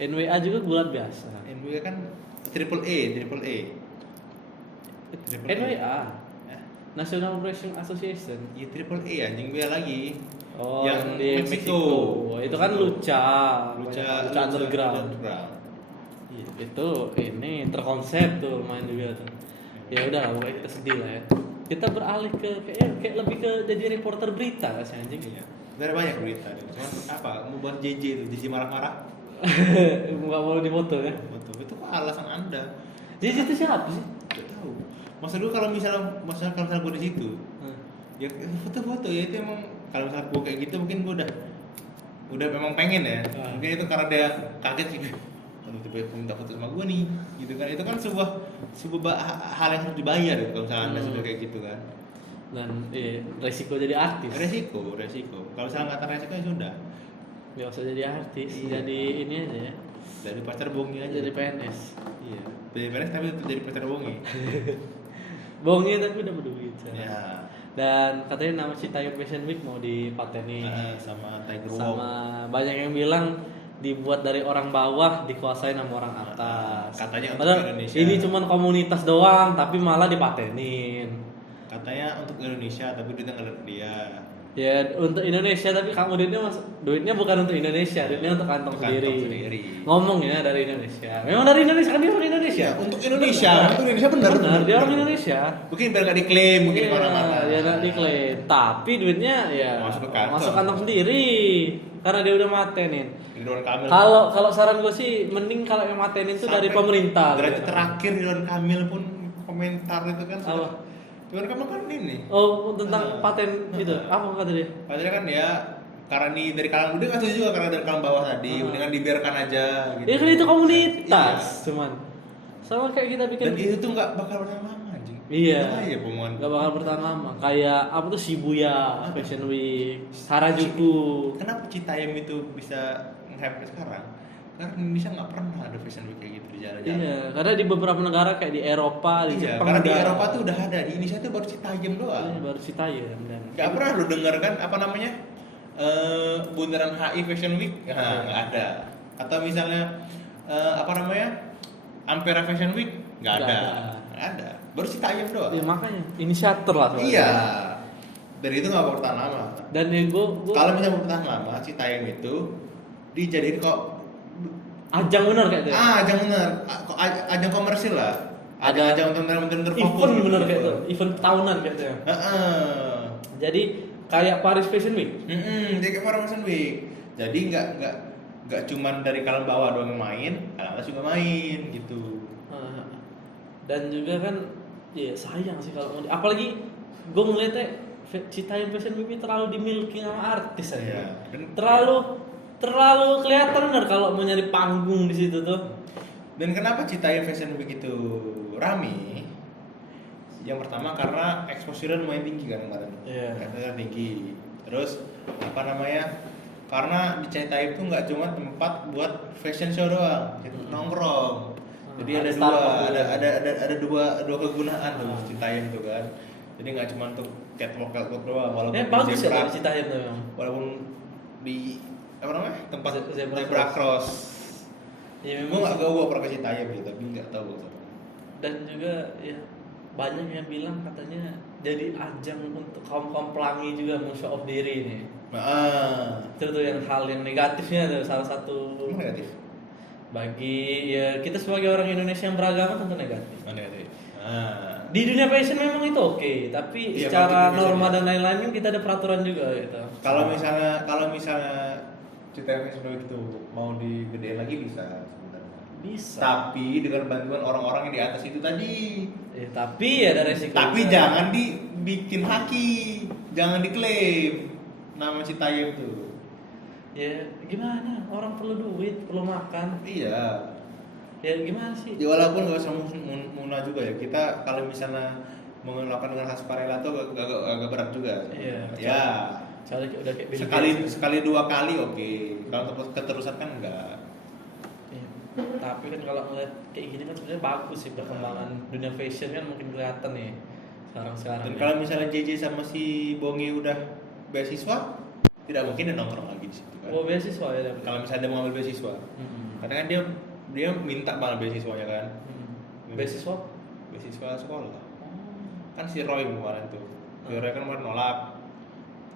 NWA juga bulan biasa. NBA kan Triple A. NWA, National Wrestling Association. Iya Triple A anjing bea lagi. Oh, Yang di Meksiko. Itu kan lucha underground. Iya. Itu ini terkonsep tuh main juga tuh. Ya udah lah, pokoknya kita sedih lah ya. Kita beralih ke kayak lebih ke jadi reporter berita kan sih anjing. Iya. Ada banyak berita. Cuman apa? Mau buat JJ itu, JJ marah-marah. Nggak mau dipoto ya. Betul. Itu kok alasan Anda? Jadi itu siapa sih? Gak tahu. Masa dulu kalau misalnya gue di situ, ya foto-foto ya itu emang kalau misalnya gue kayak gitu mungkin gue udah memang pengen ya. Mungkin itu karena dia kaget sih. Kalau tiba-tiba minta foto sama gue nih, gitu kan? Itu kan sebuah hal yang harus dibayar gitu, kalau misalnya Anda sudah kayak gitu kan. Dan resiko jadi artis. Resiko. Kalau misalnya nggak resiko ya sudah. Nggak usah jadi artis, Iya. jadi ini aja ya. Dari pacar bongi aja. Jadi PNS. Iya. Dari PNS tapi tetap jadi pacar bongi. Bohongnya tapi udah berduit. Ya. Dan katanya nama Citayam Fashion Week mau dipatenin. Sama Tiger Wong. Sama banyak yang bilang dibuat dari orang bawah dikuasain sama orang atas. Katanya untuk Padahal Indonesia. ini cuman komunitas doang tapi malah dipatenin. Katanya untuk Indonesia tapi duitnya nggak dari dia. Ya untuk Indonesia tapi kamu duitnya bukan untuk Indonesia, duitnya untuk kantong Untuk kantong sendiri. sendiri. Ngomong ya dari Indonesia. Memang dari Indonesia kan dia orang Indonesia. Ya, untuk Indonesia benar. Benar, dia orang Indonesia. Mungkin biar nggak diklaim mungkin Iya, kemana-mana. dia nggak diklaim. Tapi duitnya ya Masuk ke kantong. sendiri karena dia udah matenin. Ridwan Kamil. Kalau saran gue sih mending kalau yang matenin itu dari Sampai pemerintah. Derajat gitu. terakhir Ridwan Kamil pun komentar itu kan Apa? sudah. Ridwan Kamil kan ini. Oh tentang paten itu apa kata dia? Padahal kan ya karena dari kalangan dia nggak setuju juga karena dari kalangan bawah tadi, mendingan dibiarkan aja. Gitu. Ya kan itu komunitas Iya. cuman sama kayak kita bikin. Dan itu tuh nggak bakal bertahan lama anjing. Iya. Iya pomohon. Gak bakal bertahan lama. Kayak apa tuh Shibuya Fashion Week, Harajuku. Kenapa Citayam itu bisa nge-hype sekarang? Karena Indonesia nggak pernah ada fashion week kayak gitu di jalan-jalan. Iya, karena di beberapa negara kayak di Eropa, di Iya, Jepang karena di udah- Eropa tuh udah ada, di Indonesia tuh baru Citayam doang. Iya, baru Citayam dan Gak pernah lu denger kan apa namanya Bundaran HI Fashion Week? Nah, nggak ada. Atau misalnya apa namanya Ampera Fashion Week? Nggak Nggak ada. ada. nggak ada. Baru si Tayyip doang. Ya makanya inisiator lah sebenarnya. Iya. Dan itu nggak bertahan lama. Dan ya gue Kalau misalnya bertahan lama, si Tayyip itu dijadiin kok ajang bener kayak itu. ajang bener, ajang komersil lah. Ada ajang untuk bener-bener fokus. Event gitu. bener kayak itu, event tahunan kayak itu. Heeh. Jadi kayak Paris Fashion Week. Dia kayak Paris Fashion Week. Jadi nggak cuman dari kalangan bawah doang yang main, kalangan atas juga main gitu. Dan juga kan ya sayang sih kalau mau apalagi gue ngeliatnya Citaiem Fashion Week ini terlalu dimiliki sama artis aja. Iya. Dan Terlalu kelihatan bener kalau mau nyari panggung di situ tuh. Dan kenapa Citaiem Fashion Week itu rame? Yang pertama karena exposure lumayan tinggi kan kemarin. Iya. Exposure tinggi. Terus apa namanya? Karena di Citaiem itu nggak cuma tempat buat fashion show doang, itu nongkrong. Jadi ada dua kegunaan tuh Citaiem tuh kan. Jadi nggak cuma untuk catwalk doang, walaupun Bagus ya Citaiem tuh memang. walaupun di apa namanya tempat Zebra zebra cross. Ya, Gue nggak tahu gue pernah ke Citaiem gitu, tapi nggak tahu gue. Dan juga ya banyak yang bilang katanya jadi ajang untuk kaum pelangi juga show off diri nih. Itu tuh yang hal yang negatifnya tuh salah satu. Negatif. Bagi ya kita sebagai orang Indonesia yang beragama tentu negatif. Negatif. Di dunia fashion memang itu oke, tapi Iya, secara fashion norma ya. dan lain-lain kan kita ada peraturan juga gitu. Kalau misalnya Citaiem Fashion Week itu mau digedein lagi bisa sebenarnya. Bisa. Tapi dengan bantuan orang-orang yang di atas itu tadi. Tapi ada resiko. Tapi jangan dibikin haki, jangan diklaim nama Citaiem tuh. Ya gimana? Orang perlu duit, perlu makan. Iya. Ya gimana sih? Ya walaupun nggak usah muna juga ya. Kita kalau misalnya melakukan dengan sukarela tuh agak berat juga. Iya. Ya. Udah kayak Sekali dua kali oke. Kalau keterusan kan enggak. Iya. Tapi kan kalau ngeliat kayak gini kan sebenarnya bagus sih perkembangan dunia fashion kan mungkin kelihatan nih sekarang. Dan kalau misalnya JJ sama si Bongi udah beasiswa, tidak mungkin dia nongkrong lagi di situ kan. Oh beasiswa ya. Kalau misalnya dia mau ambil beasiswa, karena kan dia minta malah beasiswanya kan. Beasiswa? Beasiswa sekolah. Kan si Roy kemarin tuh. Si Roy kan kemarin nolak.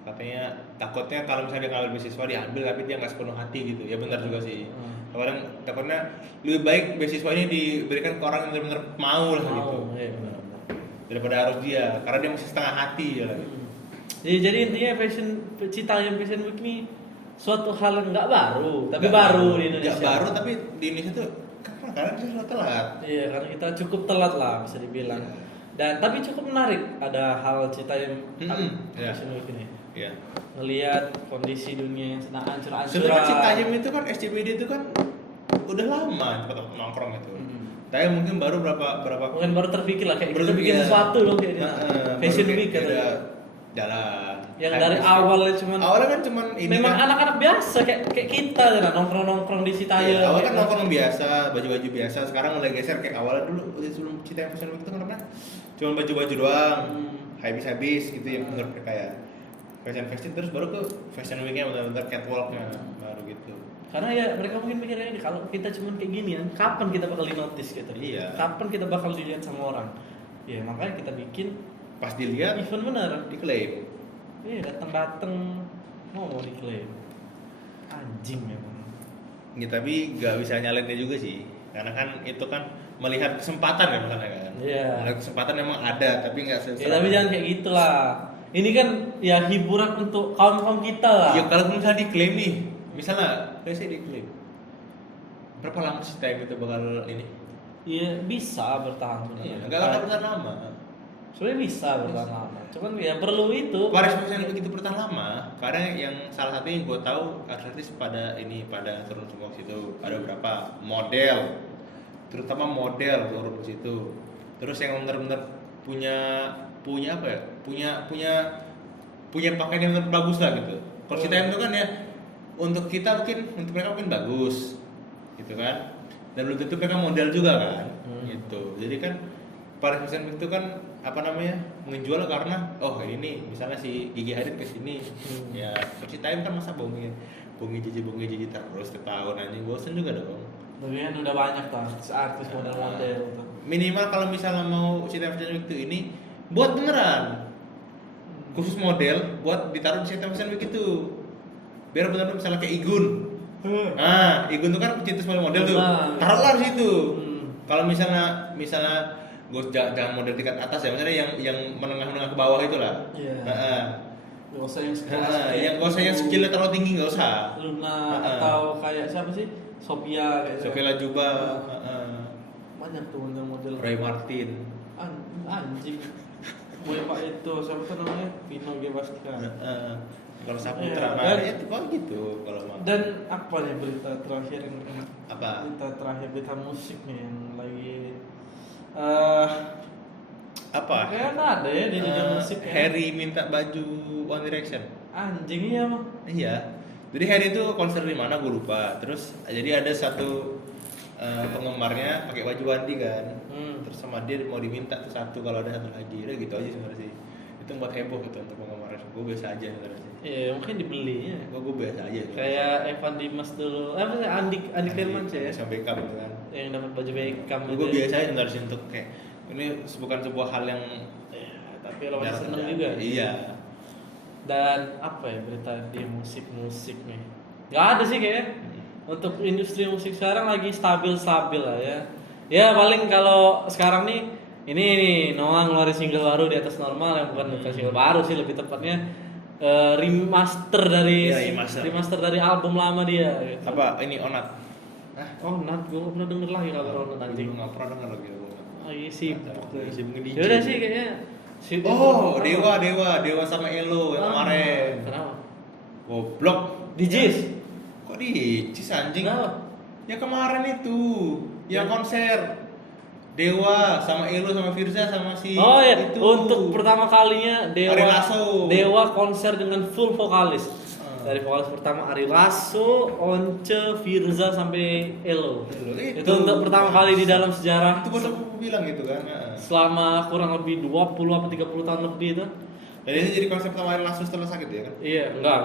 Katanya takutnya kalau misalnya dia ngambil beasiswa diambil tapi dia nggak sepenuh hati gitu. Ya benar juga sih. Kadang takutnya lebih baik beasiswa ini diberikan ke orang yang benar-benar mau lah gitu. Iya, benar. Daripada harus dia, karena dia masih setengah hati ya lah gitu. Jadi intinya Citaiem Fashion Week ini suatu hal yang nggak baru, tapi baru di Indonesia. Nggak baru tapi di Indonesia tuh karena dia sudah telat. Iya, karena kita cukup telat lah bisa dibilang. Dan tapi cukup menarik ada hal Citaiem Fashion Week ini. Iya. Ngelihat kondisi dunia yang sedang hancur-hancuran. Sebenarnya Citaiem itu kan SCBD itu kan udah lama tempat nongkrong itu. Tapi mungkin baru berapa mungkin baru terpikir lah kayak kita bikin sesuatu dong kayak ini. Fashion Week katanya. Jalan. Yang dari awalnya kan cuman ini memang kan, anak-anak biasa kayak kita kan nongkrong di Citaiem. Awalnya kan nongkrong biasa, baju-baju biasa. Sekarang mulai geser kayak awalnya dulu sebelum Citaiem Fashion Week itu kan cuma baju-baju doang. Habis-habis gitu yang menurut mereka ya. Fashion terus baru ke Fashion Week-nya benar-benar catwalk-nya baru gitu. Karena ya mereka mungkin mikirnya ini kalau kita cuma kayak gini kan, kapan kita bakal di notice gitu. Iya. Kapan kita bakal dilihat sama orang. Ya makanya kita bikin Pas dilihat event bener. diklaim. Iya datang mau diklaim. Anjing memang. Ya, tapi nggak bisa nyalain dia juga sih, karena kan itu kan melihat kesempatan kan makanya kan. Iya. Melihat kesempatan memang ada, tapi nggak Ya tapi jangan kayak gitulah. Ini kan ya hiburan untuk kaum kita lah. Ya kalau misalnya diklaim nih, misalnya saya diklaim, berapa lama sih time itu bakal ini? Iya bisa bertahan. Iya, nggak akan bertahan lama. Sebenarnya bisa bertahan lama. Cuman ya perlu itu. Paris Fashion Week itu bertahan lama, karena yang salah satu yang gue tahu artis pada turun semua ke situ. Ada beberapa model, terutama model turun ke situ. Terus yang benar-benar punya apa ya? Punya pakaian yang benar bagus lah gitu. Kalau kita itu kan ya untuk mereka mungkin bagus, gitu kan? Dan belum tentu mereka model juga kan, gitu. Jadi kan Paris Fashion Week itu kan menjual karena ini misalnya si Gigi Hadid ke sini, ya Citaiem kan masa bongi Gigi terus setahun anjing bosen juga dong. Tapi kan udah banyak tuh artis model-model tuh. Minimal kalau misalnya mau City Fashion Week itu ini buat beneran khusus model buat ditaruh di City Fashion Week itu biar benar-benar misalnya kayak Igun. Nah, Igun tuh kan pecinta model tuh. Taruhlah di situ. Kalau misalnya gue jangan model tingkat atas ya, misalnya yang menengah ke bawah itulah. Iya. Gak usah yang Yang gak usah yang skillnya terlalu tinggi, gak usah. Luna atau kayak siapa sih? Sophia kayak Sophia Lajuba. Banyak tuh model-model. Roy Martin. Anjing. Boy Pak itu siapa tuh namanya? Vino Gebastian. Kalau Saputra dan, ya itu gitu kalau mau. Dan apa nih berita terakhir yang Apa? berita musik nih yang lagi Apa? kayak nggak ada ya di dunia musik ya. Harry minta baju One Direction. Anjing iya mah. Iya. Jadi Harry itu konser di mana gue lupa. Terus jadi ada satu penggemarnya pakai baju Wandi kan. Terus sama dia mau diminta tuh satu kalau ada satu lagi. Udah gitu aja sebenarnya sih. Itu buat heboh gitu untuk penggemarnya. Gue biasa aja sebenarnya sih. Iya mungkin dibeli ya. Gue biasa aja. Kayak Evan Dimas dulu. Apa sih Andi Firman sih ya? Sampai Beckham gitu kan. Yang dapat baju Beckham. Gue biasa aja sebenarnya sih untuk kayak ini bukan sebuah hal yang tapi lo masih seneng juga. Iya. Dan apa ya berita di musik nih? Gak ada sih kayaknya. Untuk industri musik sekarang lagi stabil lah ya. Ya paling kalau sekarang nih ini nih Noah ngeluarin single baru di atas normal yang bukan single baru sih lebih tepatnya remaster dari remaster dari album lama dia. Gitu. Apa ini Onat? Onat gue pernah denger lagi kabar Onat anjing. Gue nggak pernah denger lagi. Iya sih. Ya udah sih kayaknya. Dewa sama Elo yang kemarin. Kenapa? Goblok. DJs. Kok DJs anjing? Kenapa? Ya kemarin itu, yang konser Dewa sama Elo sama Firza sama si itu. Untuk pertama kalinya Dewa konser dengan full vokalis. Dari vokalis pertama Ari Lasso, Once, Firza sampai Elo. Itu untuk pertama kali di dalam sejarah. Itu baru aku bilang gitu kan. Selama kurang lebih 20 atau 30 tahun lebih itu. Dan ini jadi konser pertama Ari Lasso setelah sakit ya kan? Iya, enggak.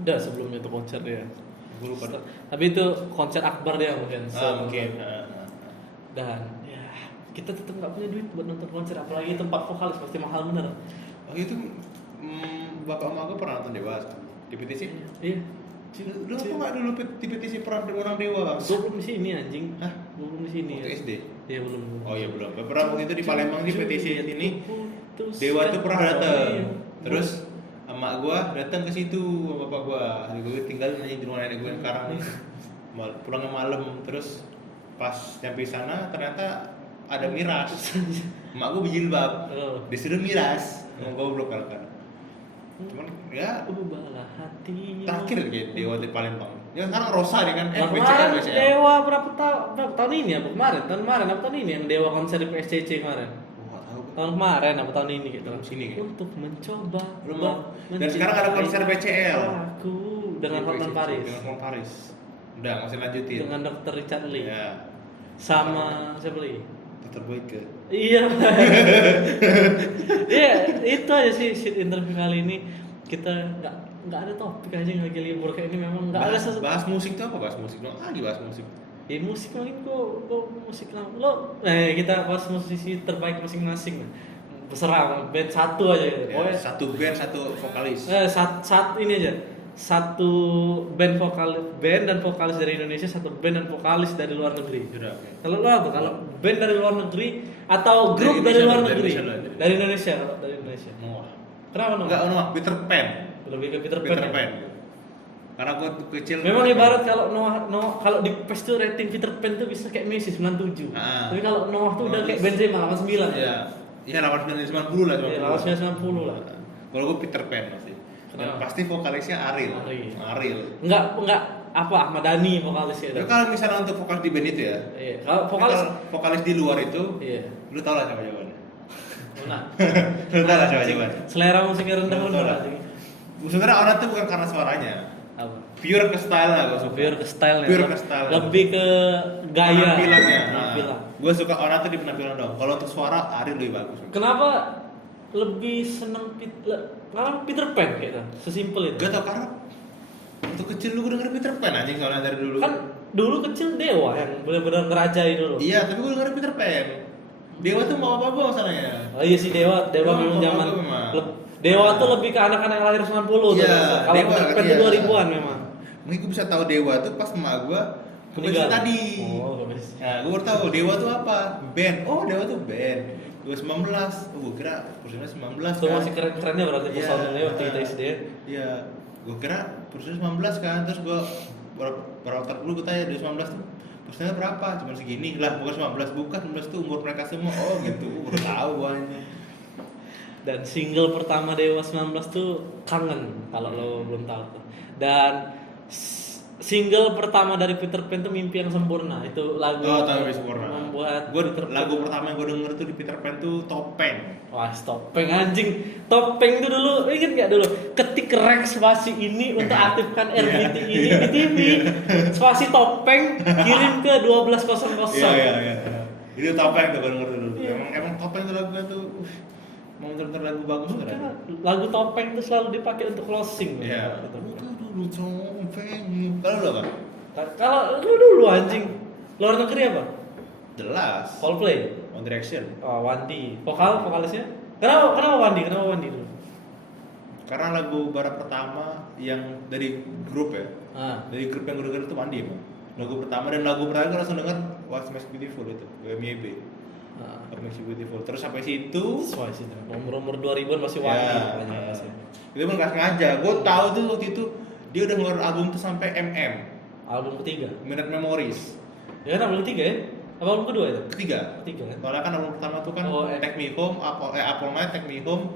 Ada sebelumnya itu konser dia. Gue lupa. Tapi itu konser akbar dia mungkin. Mungkin. Dan ya kita tetap nggak punya duit buat nonton konser, apalagi tempat vokalis pasti mahal bener. Oh itu bapak emak gue pernah nonton Dewa di PTC? Iya. Lu apa nggak dulu di PTC pernah orang Dewa bang? Gue belum di sini anjing. Hah? Gue belum di sini. Waktu SD? Iya belum. Oh iya belum. Beberapa waktu itu di Palembang di PTC ini Dewa tuh pernah datang. Terus emak gue datang ke situ sama bapak gue. Gue tinggal di rumah nenek gue yang sekarang nih. Pulangnya malam. Terus pas nyampe sana ternyata ada miras. Emak gue berjilbab. Disuruh miras. Emang goblok kan. Cuman ya ubahlah hati. terakhir kayak Dewa di Palembang. Ya sekarang Rosa dia kan kemarin Dewa berapa tahun ini ya? Tahun kemarin apa tahun ini yang Dewa konser di PSCC kemarin? Tahun kemarin apa tahun ini gitu. Sini gitu. Untuk mencoba dan sekarang ada konser BCL. Aku dengan Hotman Paris. Dengan Hotman Paris. Udah nggak usah lanjutin. Dengan Dr. Richard Lee. Ya. Sama siapa lagi? Dr. Boyke. Iya. Iya, itu aja sih interview kali ini. Kita nggak ada topik aja lagi libur kayak ini memang nggak ada bahas musik tuh apa bahas musik dong? Dibahas musik. Ya musik mungkin kok musik lo. Kita bahas musisi terbaik masing-masing. Terserah band satu aja gitu. Ya, satu band satu vokalis. Ini aja. Satu band dan vokalis dari Indonesia, satu band dan vokalis dari luar negeri. Sudah. Kalau lo apa? Kalau band dari luar negeri atau grup dari luar negeri? Dari Indonesia. Noah. Kenapa Noah? Enggak Noah, Peter Pan. Lebih ke Peter Pan. Karena gue kecil. Memang ibarat kalau Noah kalau di PES tuh rating Peter Pan tuh bisa kayak Messi 97. Tapi kalau Noah tuh udah kayak Benzema 89. Iya. Iya 89 90 lah. Iya 90 lah. Kalau gue Peter Pan masih. Dan pasti vokalisnya Ariel. Enggak apa Ahmad Dhani vokalisnya. Ya, kalau misalnya untuk vokalis di band itu ya. Iya. Kalau vokalis di luar itu, iya. Lu tau lah siapa jawabannya. Nah. Lu tau lah siapa jawabannya. Selera musiknya rendah bener. Sebenarnya orang tuh bukan karena suaranya. Apa? Pure ke style lah gue suka. Pure ke style. Lebih ke gaya. Penampilannya. Penampilan. Gue suka orang tuh di penampilan dong. Kalau untuk suara Ariel lebih bagus. Kenapa lebih seneng Peter Pan gitu? Sesimpel itu. Gak tau karena Waktu kecil lu denger Peter Pan anjing soalnya dari dulu. Kan dulu kecil Dewa yang benar-benar ngerajai dulu. Iya, tapi gue denger Peter Pan. Dewa tuh mau apa masalahnya? Oh iya sih Dewa Dewa memang apa zaman memang. Dewa tuh lebih ke anak-anak yang lahir 90 tuh. Iya, Kalau Dewa, Peter Pan iya. tuh 2000-an memang. Mungkin gue bisa tahu Dewa tuh pas emak gue Meninggal. tadi. Oh, bagus. Nah, gue baru tahu Dewa tuh apa? Band. Oh, Dewa tuh band. 2019. Oh, gue kira Persija 19 Itu kan. masih keren-kerennya berarti Iya, personilnya waktu kita SD. Iya. Gue kira Persija 19 kan. Terus gue berapa tahun dulu gue tanya 2019 tuh Persija berapa? Cuma segini lah, bukan 19 bukan 19 tuh umur mereka semua. Oh, gitu. Gue baru tahu gue ini. Dan single pertama Dewa 19 tuh Kangen kalau lo belum tahu tuh. Dan single pertama dari Peter Pan tuh Mimpi yang Sempurna. Itu lagu Oh, tahu Mimpi Sempurna. membuat Gue Peter Pan. lagu pertama yang gue denger tuh di Peter Pan tuh Topeng. Wah, Topeng anjing. Topeng tuh dulu, inget gak dulu? Ketik rek spasi ini untuk aktifkan RBT ini di TV. Spasi Topeng kirim ke 1200. Iya. Itu Topeng tuh gue denger dulu. Emang Topeng tuh lagunya tuh mau bener-bener lagu bagus kan? Lagu Topeng tuh selalu dipakai untuk closing. Iya. Dulu Topeng. Kalau lu apa? Kalau lu dulu anjing. Luar negeri apa? Jelas. Coldplay. One Direction. Oh, Wandi. Vokalisnya? Kenapa Wandi? Kenapa Wandi dulu? Karena lagu barat pertama yang dari grup ya. Dari grup yang gue denger itu Wandi emang. Lagu pertama dan lagu terakhir gue langsung denger What Makes You Beautiful itu, WMYB. What Makes You Beautiful. Terus sampai situ Sesuai sih. Umur 2000-an masih Wandi. ya, itu pun gak sengaja. Gue tahu tuh waktu itu dia udah ngeluarin album tuh sampai Album ketiga. Minute Memories. Ya kan album ketiga ya? Apa album kedua itu? Ketiga Ketiga kan? Soalnya kan album pertama tuh kan Take Me Home, Apple Night, Take Me Home,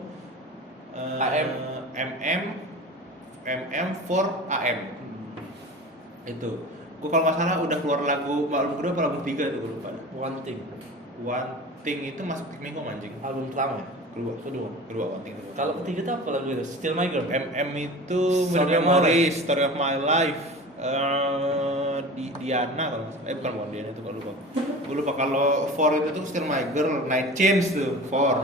AM. MM for AM. Itu. Gue kalau nggak salah udah keluar lagu album kedua apa album ketiga tuh gue lupa. One Thing. One Thing itu masuk Take Me Home anjing. Album pertama ya? Kedua One Thing. Kalau ketiga tuh apa lagu itu? Still My Girl. MM itu Story Minute of My Memories, Story of My Life. Diana kalau nggak salah. Bukan Diana itu kalau lupa. Gue lupa kalau For itu tuh Still My Girl, Night Change tuh For.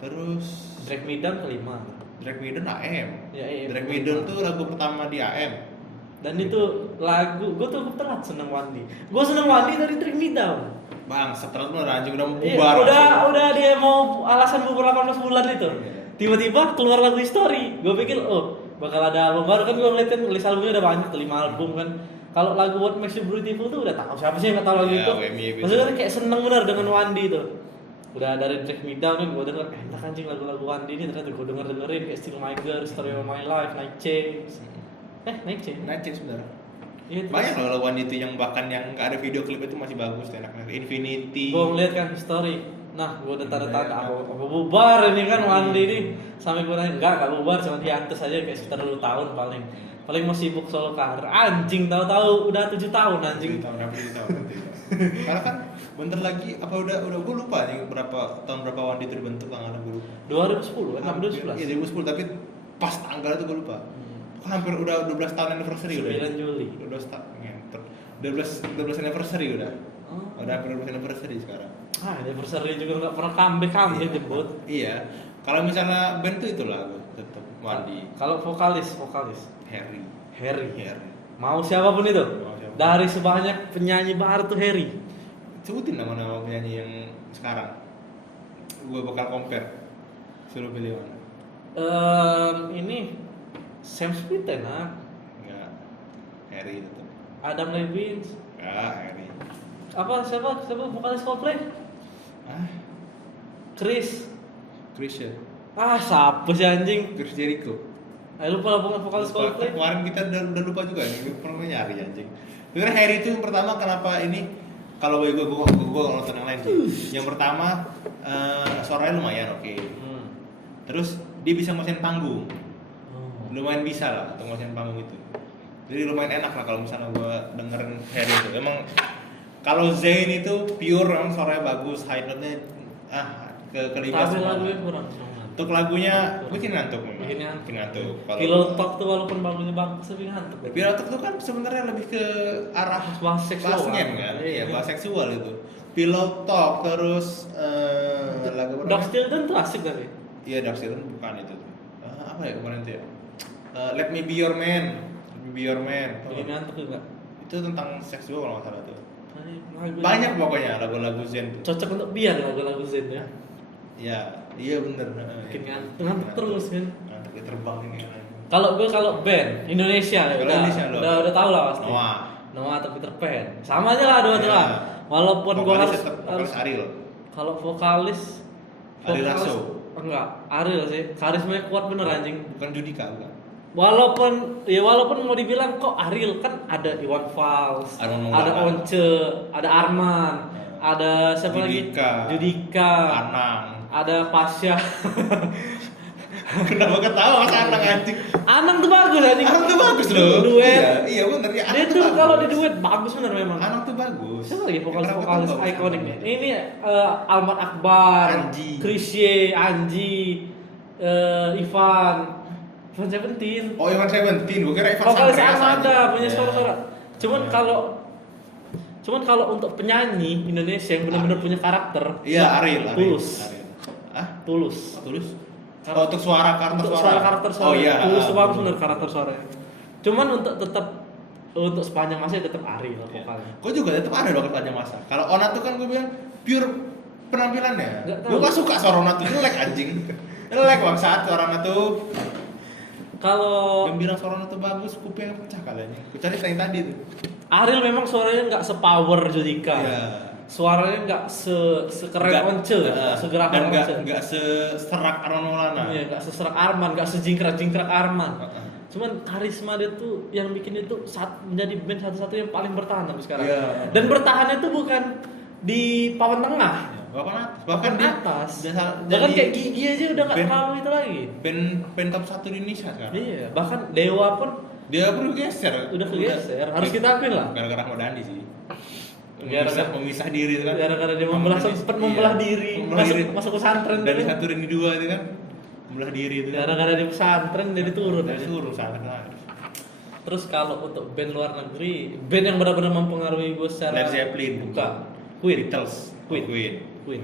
Terus Drag Me Down kelima. Drag Me Down AM. Ya, AM. Drag Me Down tuh lagu pertama di AM. Dan itu lagu, gue tuh telat seneng Wandi. Gue seneng Wandi dari Drag Me Down. Bang, setelah bener anjing udah mau Iya, bubar. udah dia mau alasan bubur 18 bulan itu. Tiba-tiba keluar lagu History. Gue pikir, oh bakal ada album baru kan, gue ngeliatin list albumnya udah banyak, 5 album kan. Kalau lagu What Makes You Beautiful tuh udah tahu siapa sih yang nggak tahu lagu Ya, itu. WMYB. Maksudnya kan kayak seneng bener dengan Wandi tuh. Udah dari Drag Me Down kan gue denger, enak anjing lagu-lagu Wandi ini, ternyata gue dengerin kayak Still My Girl, Story of My Life, Night Change. Night Change. Night Change sebenarnya. Iya, Banyak loh lagu Wandi itu yang bahkan yang nggak ada video klip itu masih bagus, enak-enak. Infinity. Gue ngeliat kan History. Nah, gue udah tanda-tanda apa bubar ini kan Wandi ini. Sampai gue nanya, enggak bubar, cuma hiatus aja kayak sekitar 2 tahun paling mau sibuk solo karir. Anjing, tahu-tahu udah 7 tahun anjing. 7 tahun. Karena kan bentar lagi apa udah gue lupa nih tahun berapa Wandi itu dibentuk, tanggalnya gue lupa. 2010 kan, 2011. Iya 2010, tapi pas tanggal itu gue lupa. Kan hampir udah 12 tahun anniversary 9 udah. Juli. 12 tahun. 12 anniversary udah. Udah hampir 12 anniversary sekarang. Anniversary juga nggak pernah comeback jemput. Iya. Kalau misalnya band tuh itulah gue tetap Wandi. Kalau vokalis Harry. Mau siapapun itu. Mau siapapun. Dari sebanyak penyanyi baru tuh Harry. Sebutin nama-nama penyanyi yang sekarang. Gue bakal compare. Suruh pilih mana? Ini Sam Smith enak. Enggak. Harry tetap. Adam Levine. Enggak, Harry. Siapa vokalis Coldplay? Chris Christian. Siapa sih anjing? Chris Jericho. Lupa vokalis Coldplay. Kemarin kita udah lupa juga nih, pernah nyari anjing. Sebenarnya Harry itu yang pertama kenapa ini kalau gue nonton yang lain sih. Yang pertama suaranya lumayan oke. Terus dia bisa nguasain panggung. Lumayan bisa lah untuk nguasain panggung itu. Jadi lumayan enak lah kalau misalnya gue dengerin Harry itu. Emang kalau Zayn itu pure, emang suaranya bagus, high note-nya kelima Tapi semua. lagunya kurang. Untuk lagunya bikin ngantuk memang. Bikin ngantuk. Pillow Talk tuh walaupun bagunya bagus tapi ngantuk. Pillow Talk tuh kan sebenarnya lebih ke arah bahas seksual bahasnya kan. Iya, bahas seksual itu. Pillow Talk terus lagu apa? Dog Children tuh asik tapi. Iya, Dark Children bukan itu. Apa ya kemarin tuh ya? Let Me Be Your Man. Be Your Man. Bikin ngantuk enggak? Itu tentang seks juga kalau nggak salah tuh. Lagu- Banyak pokoknya lagu-lagu Zen tuh. Cocok untuk Bian lagu-lagu Zen ya. Ya, iya bener. Bikin ngantuk terus kan. Ngantuk ya, terbang ini. Kalau band Indonesia ya Kalau Indonesia lo. udah tahu lah pasti. Noah. Noah atau Peter Pan. Sama aja lah dua-duanya Iya. lah. Walaupun gua Vokalis harus, tetap vokalis Ariel. kalau vokalis Ari Lasso. enggak, Ariel sih. Karismanya kuat bener anjing. Bukan Judika bukan. Walaupun mau dibilang kok Ariel kan ada Iwan Fals, Arman ada Maulana. Once, ada Arman, ada siapa Judika. lagi? Judika, Anang. ada Pasha. Kenapa ketawa Mas Anang anjing? Anang tuh bagus anjing. Anang tuh bagus loh. Duet. Iya bener ya. Dia Anang tuh kalau di bagus. duet bagus bener memang. Anang tuh bagus. Siapa lagi vokalis Kenapa vokalis tuh bagus? ikonik nih? Ini Almat Akbar, Anji. Chrisye, Anji, Ivan Seventeen. Oh Ivan Seventeen, gue kira Ivan Vokalis Sampres Armada aja. punya Iya. suara-suara. Cuman Iya. kalau untuk penyanyi Indonesia yang benar-benar punya karakter, Iya Ariel. Tulus. Ah? Tulus. Tulus? Oh, untuk suara karakter Untuk suara. karakter suara. Oh iya. Tulus tuh bagus bener karakter suaranya. Cuman untuk sepanjang masa tetap Ariel vokalnya. Gue juga tetap ada dong tanya masa. Kalau Ona tuh kan gue bilang pure penampilannya. Nggak tahu. Gue gak suka suara Ona tuh jelek anjing. Jelek bangsat suara Ona tuh. Kalau Yang bilang suara Ona tuh bagus, kuping pecah kalian. Gue cari tadi tuh. Ariel memang suaranya nggak sepower Judika. Iya. Suaranya nggak sekeren Nggak- Once, segerakan dan Once. nggak seserak Arman Maulana. Iya, nggak seserak Arman, nggak sejingkrak-jingkrak Arman. Heeh. Cuman karisma dia tuh yang bikin itu menjadi band satu-satunya yang paling bertahan sampai sekarang. Iya. Dan bertahannya tuh bukan di papan tengah, Bahkan atas, bahkan dia atas. udah Bahkan jadi kayak Gigi aja udah nggak band- terlalu itu lagi. band top 1 di Indonesia sekarang. Iya, bahkan Dewa pun Dia pun geser. udah kegeser. Harus kita akuin lah. Gara-gara Ahmad Dhani sih. Gara-gara- Memisah diri itu kan. Gara-gara dia sempat membelah diri, masuk pesantren. Dari tuh. satu ring di dua itu kan. Membelah diri itu. Gara-gara di pesantren jadi turun. Dari suruh pesantren lagi. Terus kalau untuk band luar negeri, band yang benar-benar mempengaruhi gue secara Led Zeppelin. bukan Queen. Beatles. Queen. Queen.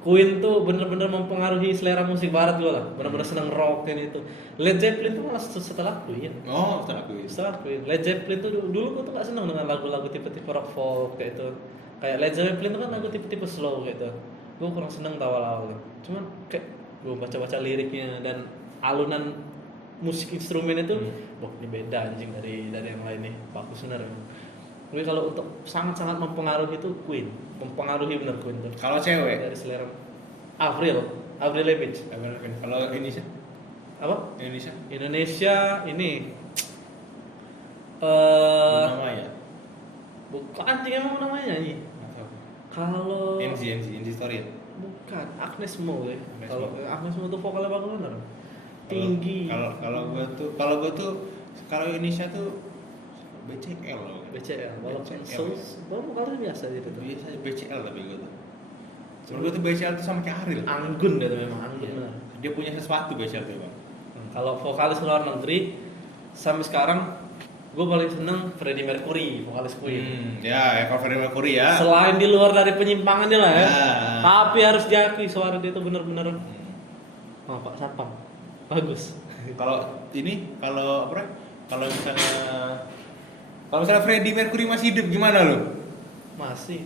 Queen tuh benar-benar mempengaruhi selera musik barat gue lah. Benar-benar seneng rock dan itu. Led Zeppelin tuh malah setelah Queen. Oh, setelah Queen. Setelah Queen. Led Zeppelin tuh dulu gue tuh gak seneng dengan lagu-lagu tipe-tipe rock folk kayak itu. Kayak Led Zeppelin tuh kan lagu tipe-tipe slow kayak itu. Gue kurang seneng tau awal-awal. Cuman kayak gue baca-baca liriknya dan alunan musik instrumen itu, wah ini beda anjing dari yang lain nih. Bagus bener. Tapi kalau untuk sangat-sangat mempengaruhi itu Queen, mempengaruhi bener Queen tuh. Kalau cewek, Dari selera Avril Lavigne. kalau Indonesia, Apa? Indonesia, ini nama ya. bukan anjing emang namanya nyanyi. Nggak tahu. Kalau NG Story. bukan Agnes Mo ya. Agnes Kalau Mo. Agnes Mo tuh vokalnya bagus bener. Tinggi. Kalau gue tuh Indonesia tuh BCL loh. BCL walaupun BCL. vokalnya biasa gitu tuh. Biasa BCL tapi gue tuh. Cuma gue tuh BCL tuh sama kayak Ariel. Anggun gitu memang anggun Iya. bener. Dia punya sesuatu BCL tuh bang. Kalau vokalis luar negeri sampai sekarang gue paling seneng Freddie Mercury, vokalis Queen. Ya kalau Freddie Mercury ya. Selain di luar dari penyimpangan dia lah ya. Ya. Tapi harus diakui suara dia tuh bener-bener Pak Sapam. Bagus. Kalau kalau misalnya Freddie Mercury masih hidup gimana lo? Masih.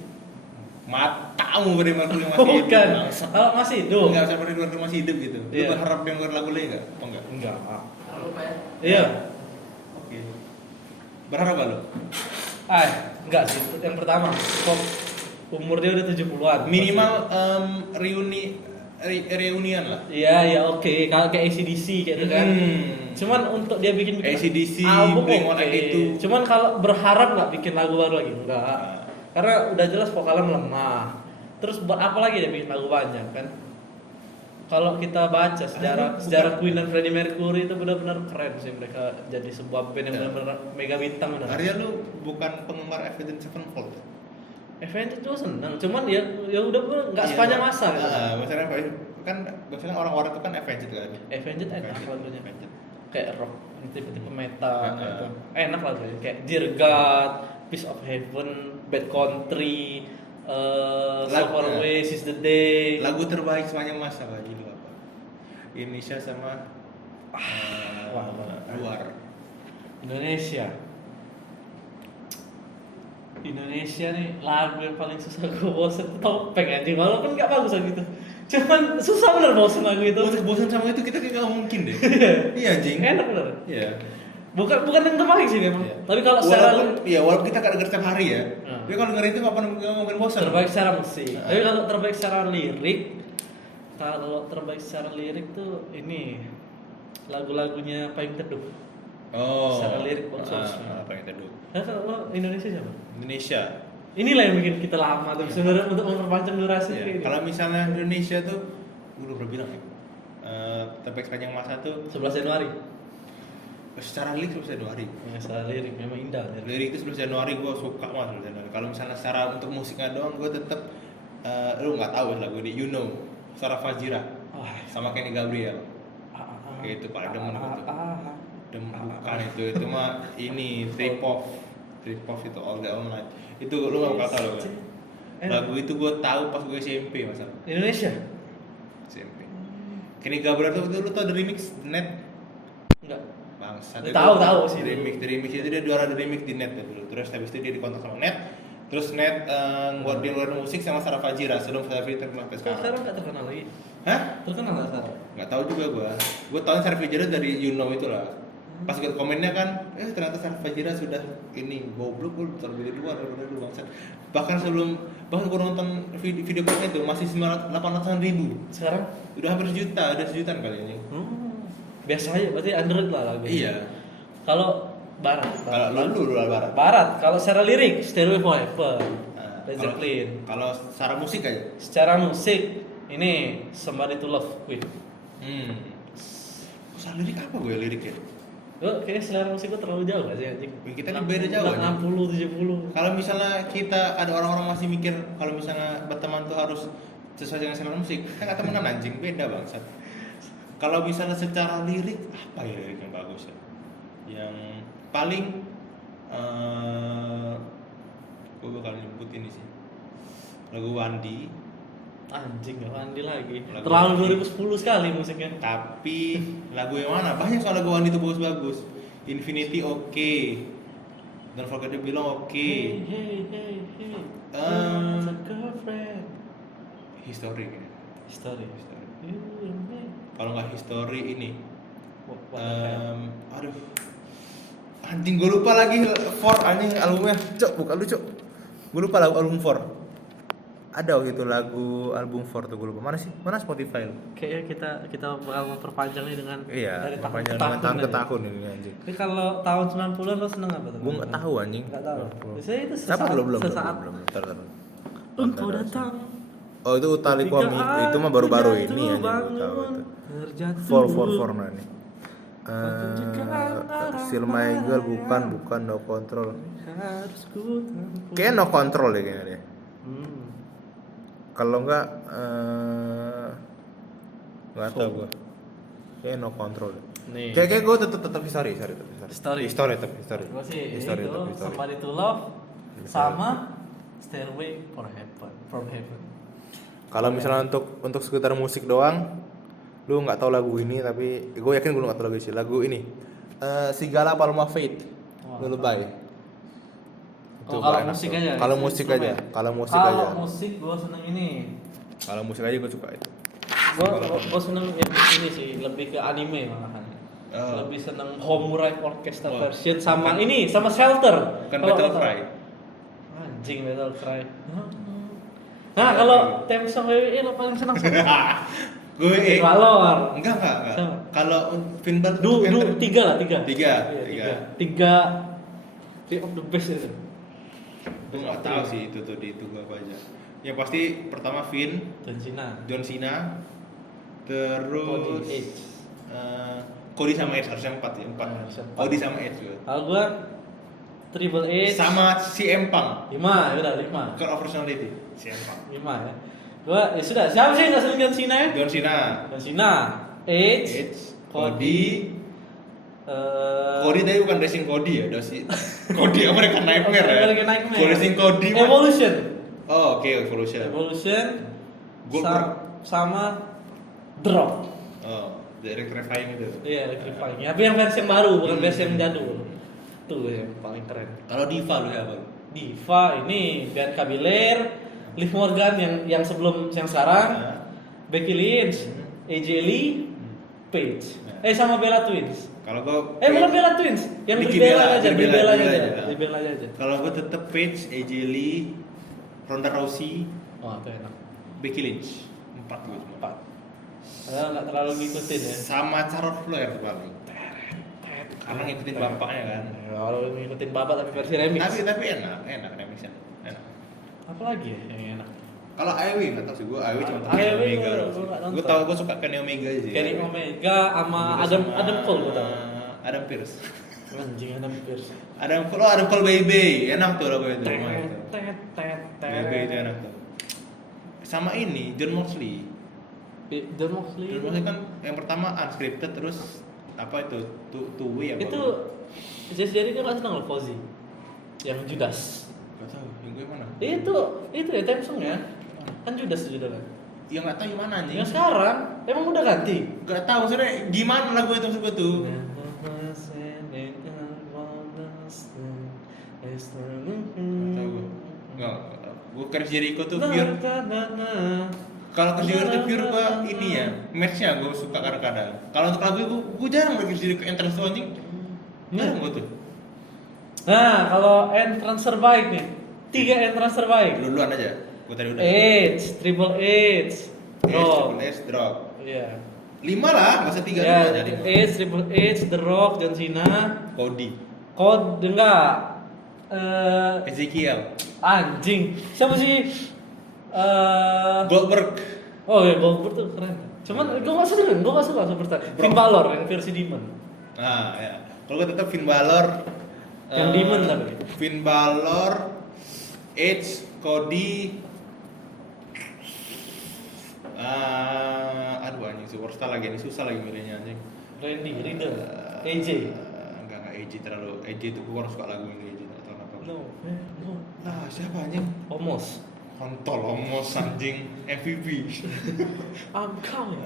Matamu Freddie Mercury masih hidup. Bukan. Bangsat. Oh, masih hidup. Enggak usah Freddie Mercury masih hidup gitu. Lu Iya. berharap dia ngeluarin lagu lagi enggak? Oh enggak. Enggak. Iya. Oke. Berharap gak lo? Enggak sih. Yang pertama, kok umur dia udah 70-an. Minimal reunian lah. Iya, oke. Kalau kayak AC/DC kayak gitu kan. Cuman untuk dia bikin AC/DC, album Blink-182. Cuman kalau berharap nggak bikin lagu baru lagi enggak. Karena udah jelas vokalnya melemah. Terus buat apa lagi dia bikin lagu banyak kan? Kalau kita baca sejarah Queen dan Freddie Mercury itu benar-benar keren sih, mereka jadi sebuah band yang Ya. benar-benar mega bintang benar. Arya lu bukan penggemar Avenged Sevenfold. Avenged juga seneng, cuman ya udah nggak sepanjang masa gitu. Maksudnya apa? Kan biasanya orang-orang itu kan Avenged kan. Avenged enak lagunya. Avenged. Kayak rock, tipe-tipe metal Ya. gitu. Enak lagunya, kayak Dear God, Piece of Heaven, Bad Country, So Far Away, Seize the Day. Lagu terbaik sepanjang masa Pak Jilu apa? Indonesia sama Wah. luar. Indonesia. Indonesia nih lagu yang paling susah gue bosen tuh Topeng anjing, walaupun gak bagus gitu. Cuman susah bener bosen lagu itu. Untuk bosan sama itu kita kayak gak mungkin deh. Iya anjing. Enak bener. Iya. Bukan yang terbaik sih memang. Iya. Tapi kalau secara walaupun kita gak denger setiap hari ya. Hmm. Tapi kalau denger itu gak pernah ngomongin bosan. terbaik secara musik. Tapi kalau terbaik secara lirik, kalau terbaik secara lirik tuh ini lagu-lagunya Payung Teduh. Oh. Secara lirik bagus. Apa yang teduh? Nah, kalau Indonesia siapa? Indonesia. Inilah yang bikin kita lama tuh sebenarnya untuk memperpanjang durasi. Iya. Kalau misalnya Indonesia tuh, gue udah pernah bilang ya. Terbaik sepanjang masa tuh 11 Januari. secara lirik 11 Januari. Ya, secara lirik memang indah. Ya. Lirik itu 11 Januari gue suka banget 11 Januari. Kalau misalnya secara untuk musiknya doang gue tetep lu nggak tahu lagu ini You Know Sarah Fajira sama Kenny Gabriel. Kayak itu paling demen gue tuh. Bukan itu mah ini trip off itu all day all night. Itu lu nggak bakal tahu kan? Lagu itu gue tahu pas gue SMP masa. Indonesia. SMP. Kenny Gabriel tuh lu tau The Remix Net? Enggak. Bangsat. Tahu sih. The Remix itu dia juara The Remix di Net dulu. Terus habis itu dia dikontak sama Net. Terus Net buat di luar musik sama Sarah Fajira sebelum Sarah Fajira terkenal sekarang. Sekarang nggak terkenal lagi. Hah? Terkenal nggak sekarang? Nggak tahu juga gue tahu Sarah Fajira dari You Know itulah. Pas gue komennya kan, ternyata Sarah Fajira sudah ini goblok, gue terlebih duluan daripada dulu bangsat. Bahkan gue nonton video klipnya itu masih 800-an ribu. Sekarang udah hampir sejuta, udah sejutaan kali ini. Biasa aja, berarti Android lah lagu. Iya. Kalau barat. Kalau lu barat. Barat, kalau secara lirik Stairway Forever, Led Zeppelin. Kalau secara musik aja. Secara musik ini Somebody to Love Queen. Secara lirik apa gue liriknya? Gue kayaknya selera musik gue terlalu jauh gak sih anjing? Kita kan beda jauh aja. 60, 70. Kalau misalnya kita ada orang-orang masih mikir kalau misalnya berteman tuh harus sesuai dengan selera musik, kan nggak temenan anjing, beda bangsat. Kalau misalnya secara lirik apa ya lirik yang bagus ya? Yang paling gue bakal nyebut ini sih lagu Wandi. Anjing gak Wandi lagi. Lagu Terlalu Wandi. 2010 sekali musiknya. Tapi lagu yang mana? Banyak soal lagu Wandi itu bagus-bagus. Infinity oke. Don't Forget to Belong oke. Hey. Girlfriend. History kayaknya. History. Kalau nggak History ini. What Aduh. Anjing gue lupa lagi For anjing albumnya. Cok, bukan lu cok. Gue lupa lagu album For. Ada waktu itu lagu album For tuh gue lupa. Mana Spotify lu? Kayaknya kita bakal memperpanjangnya dengan dari tahun panjang ke dengan tahun ke aja. tahun ini anjing. Tapi kalau tahun 90-an lo seneng apa tuh? Gue nggak tahu anjing. Nggak tahu. Biasanya itu Siapa belum sesaat. Tar. Engkau datang. Oh itu Utali Kwami, itu mah baru-baru ini ya tahu itu. For nah ini. Still My Girl bukan No Control. Kayaknya No Control ya kayaknya dia. Kalau enggak tahu gua. Kayaknya No Control. Nih. Kayak gua tetap history. History. Gua sih History. itu Somebody to Love sama Stairway from Heaven. Kalau misalnya untuk sekitar musik doang, lu nggak tahu lagu ini tapi gue yakin lu nggak tahu lagu ini. Lagu ini Sigala Palma Faith, Lullaby. Kalau musik aja. Kalau musik aja. Kalau musik gue seneng ini. Kalau musik aja gue suka itu. Gue seneng yang ini sih, lebih ke anime malahan. Lebih seneng Homura Orchestra version sama ini, sama Shelter. Kan Battle Cry. Anjing Battle Cry. Nah kalau theme song WWE lo paling seneng siapa? Gue Valor. Enggak. Kalau Finbar tiga. Three of the best itu. Gue nggak tahu sih itu gue apa aja. Yang pasti pertama John Cena, terus Cody sama Edge harusnya 4 ya. Cody sama Edge juga. Kalau gue Triple H sama si Empang. 5, ya udah 5. Core of Personality si Empang. 5 ya. Gua ya sudah, siapa sih yang enggak seneng John Cena ya? John Cena, Edge, Cody. Cody tadi bukan Racing Cody ya, Cody American Nightmare ya. Racing Cody. Evolution. Oh, oke, Evolution. Sama Drop. Oh, Electrifying itu. Iya, Electrifying. Tapi yang versi yang baru, bukan versi yang jadul. Itu yang paling keren. Kalau diva lu siapa? Diva ini Bianca Belair, Liv Morgan yang sebelum yang sekarang, Nah. Becky Lynch, AJ Lee, Paige. Sama Bella Twins. Kalau gue Bukan Bella Twins, yang Nikki Brie Bella Bella, aja, Brie Brie Bella Bella aja, aja. Brie Bella aja. Kalau gue tetep Paige, AJ Lee, Ronda Rousey, Wah, itu enak. Becky Lynch. 4 gue cuma. 4. Nggak terlalu ngikutin ya. Sama Charlotte Flair tuh paling. Karena ngikutin bapaknya kan. Kalau ngikutin bapak tapi versi remix. Tapi enak remixnya. Enak. Apalagi ya yang enak? Kalau AEW nggak tahu sih, gue AEW cuma tahu AEW Kenny Omega. gua nggak nonton. Gue tahu gue suka Kenny Omega aja sih. Kenny Omega sama Adam Cole gue tahu. Adam Pearce. Anjing Adam Pearce. Adam Cole Baby, enak tuh lagu itu. lumayan tuh. Tet. Baby itu enak tuh. Sama ini John Moxley. John Moxley. John Moxley kan yang pertama unscripted terus apa itu two way apa? Itu Jesse Jericho nggak senang loh Fozzy. Yang Judas. Gak tahu, yang gue mana? Itu ya theme song ya. Kan Judas judulnya. Ya nggak tahu yang mana anjing. Yang sekarang emang udah ganti. Gak tahu maksudnya gimana lagu itu maksud gue tuh. Tahu gue. Nggak tahu. Gue Chris Jericho tuh pure. Kalau Chris Jericho tuh pure gue ini ya matchnya gue suka kadang-kadang. Kalau untuk lagu gue jarang Chris Jericho entrance tuh anjing. Jarang gue tuh. Nah, kalau entrance terbaik nih, 3 entrance terbaik. Duluan aja. Gue tadi udah. Triple H, Rock. Triple H, Drop. Iya. 5 lah, nggak usah 3 Ya, aja. Triple H, The Rock, John Cena, Cody, enggak. Ezekiel, Anjing. Siapa sih? Goldberg. Oh ya, Goldberg tuh keren. Cuman gue nggak suka seperti Finn Balor yang versi Demon. Nah, ya. Kalau gue tetap Finn Balor. Yang Demon tapi. Finn Balor, Edge, Cody. Aduh anjing superstar lagi ini susah lagi milihnya anjing. Randy, Riddle, AJ. Enggak AJ terlalu. AJ itu gue kurang suka lagu ini AJ atau kenapa. No. Nah, siapa anjing? Omos. Kontol omos anjing MVP. I'm coming.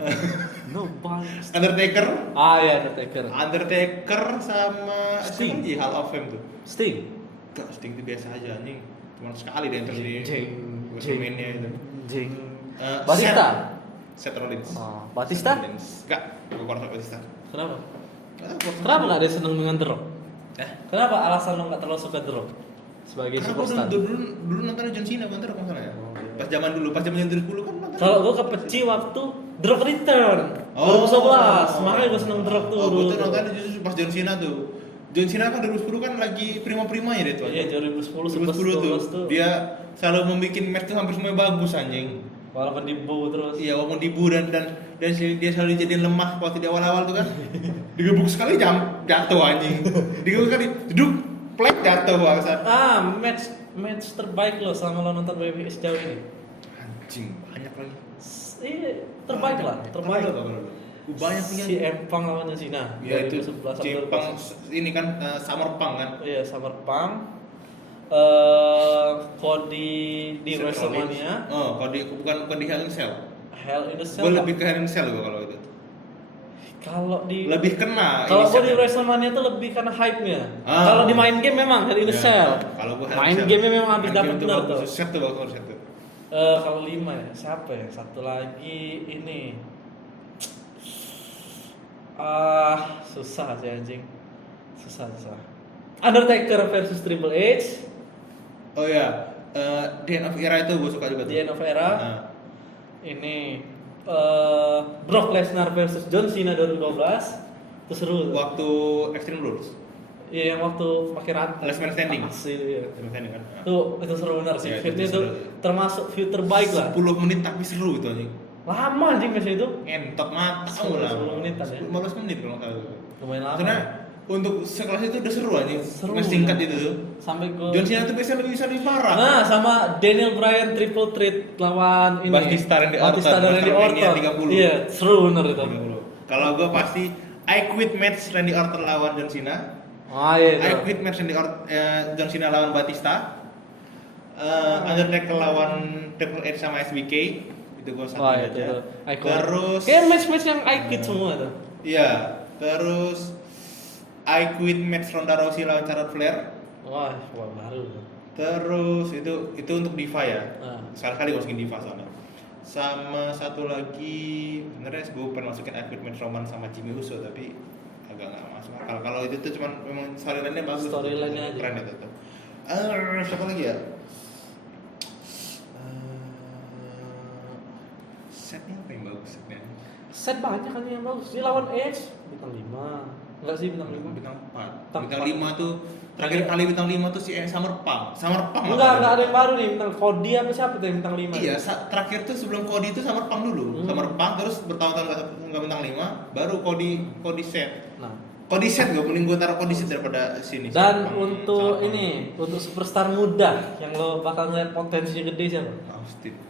No bias. Undertaker. Ya, Undertaker sama Sting. Di Hall of Fame tuh. Sting. Gak, Sting itu biasa aja anjing. Cuma sekali dia enter di Jeng. WrestleMania itu. Jeng. Eh, Batista. Seth Rollins. Batista? Seth Rollins. Gak, gue kurang suka Batista. Kenapa? Gak tahu, Kenapa nggak ada seneng dengan The Rock? Eh? Kenapa alasan lo nggak terlalu suka The Rock sebagai Karena gue superstar? dulu nontonnya John Cena bukan The Rock masalahnya. Oh, iya. Pas zaman dulu 2010 kan nonton. Kalau gue kepeci waktu The Rock Return 2011, makanya gue seneng The Rock tuh. Oh, gue dulu. tuh nontonnya justru pas John Cena tuh. John Cena kan 2010 kan lagi prima-primanya dia tuh. Iya, 2010 2010 tuh. Dia selalu membuat match tuh hampir semuanya bagus anjing. Walaupun dibu terus. Iya, walaupun dibu dan dia selalu jadi lemah waktu di awal-awal tuh kan. Digebuk sekali jatuh anjing. Digebuk sekali duduk plek jatuh bangsa. Match terbaik lo selama lo nonton WWE sejauh ini. Anjing, banyak lagi. Iya, terbaik lah, terbaik. Banyak punya. Si Empang lawan John Cena. Ya itu 2011 Cimpang ini kan Summer Punk kan. Iya, Summer Punk. Cody di Seth WrestleMania. Rollins. Oh, Cody bukan di Hell in Cell. Hell in a Cell. Gue lebih ke Hell in Cell gue kalau itu. Kalau di Lebih kena. Kalau ini gue di Cell. WrestleMania tuh lebih karena hype-nya. Ah. Kalau di main game memang Hell in a Ya, Cell. Kalau gue Main game-nya memang habis dapat benar tuh. Set tuh bagus set tuh. Kalau 5 ya, siapa ya? Satu lagi ini. Susah sih anjing. Susah. Undertaker versus Triple H. Oh ya, The End of Era itu gue suka juga tuh. The End of Era. Nah. Ini Brock Lesnar versus John Cena 2012. Itu seru. Waktu Extreme Rules. Iya, yang waktu pakai rantai. Last Man Standing. Iya. Last Man Standing kan. Nah. Itu seru benar sih. Iya, Feud-nya itu tuh seru. termasuk feud terbaik lah. 10 menit tapi seru itu anjing. Lama anjing match itu. Entot mata 10 menitan ya. 15 menit kalau nggak salah. Lumayan lama. Karena untuk sekelas itu udah seru aja. Seru. Match singkat itu tuh. Sampai ke John Cena tuh biasanya lebih parah. Nah, sama Daniel Bryan triple threat lawan ini. Batista dan Randy Orton. dan Randy WrestleMania Orton. 30. Iya, seru bener itu. Kalau gue pasti I quit match Randy Orton lawan John Cena. Iya. I quit match John Cena lawan Batista. Undertaker lawan Triple H sama SBK. Itu gue satu aja. Itu. Terus kayak match-match yang I quit semua tuh. iya, terus I Quit match Ronda Rousey lawan Charlotte Flair. Wah baru. Terus itu untuk Diva ya. Sekali-kali masukin Diva soalnya. Sama satu lagi, sebenarnya gue pengen masukin I Quit match Roman sama Jimmy Uso tapi agak nggak masuk akal. Kalau itu tuh cuman memang storyline-nya bagus. Storyline-nya aja. Keren itu tuh. Siapa lagi ya? Setnya apa yang bagus setnya? Set banyak kan yang bagus. Dia lawan Edge bintang 5. Enggak sih bintang 5. Bintang 4. Bintang Bintang 5 tuh terakhir kali bintang 5 tuh si Summer Punk. Enggak ada yang baru nih, bintang Cody apa siapa tuh yang bintang 5? Iya, terakhir tuh sebelum Cody itu Summer Punk dulu. Summer Punk terus bertahun-tahun enggak bintang 5, baru Cody set. Nah, Cody set gue mending gue taruh Cody set daripada sini. dan untuk ini, untuk superstar muda yang lo bakal ngeliat potensinya gede siapa?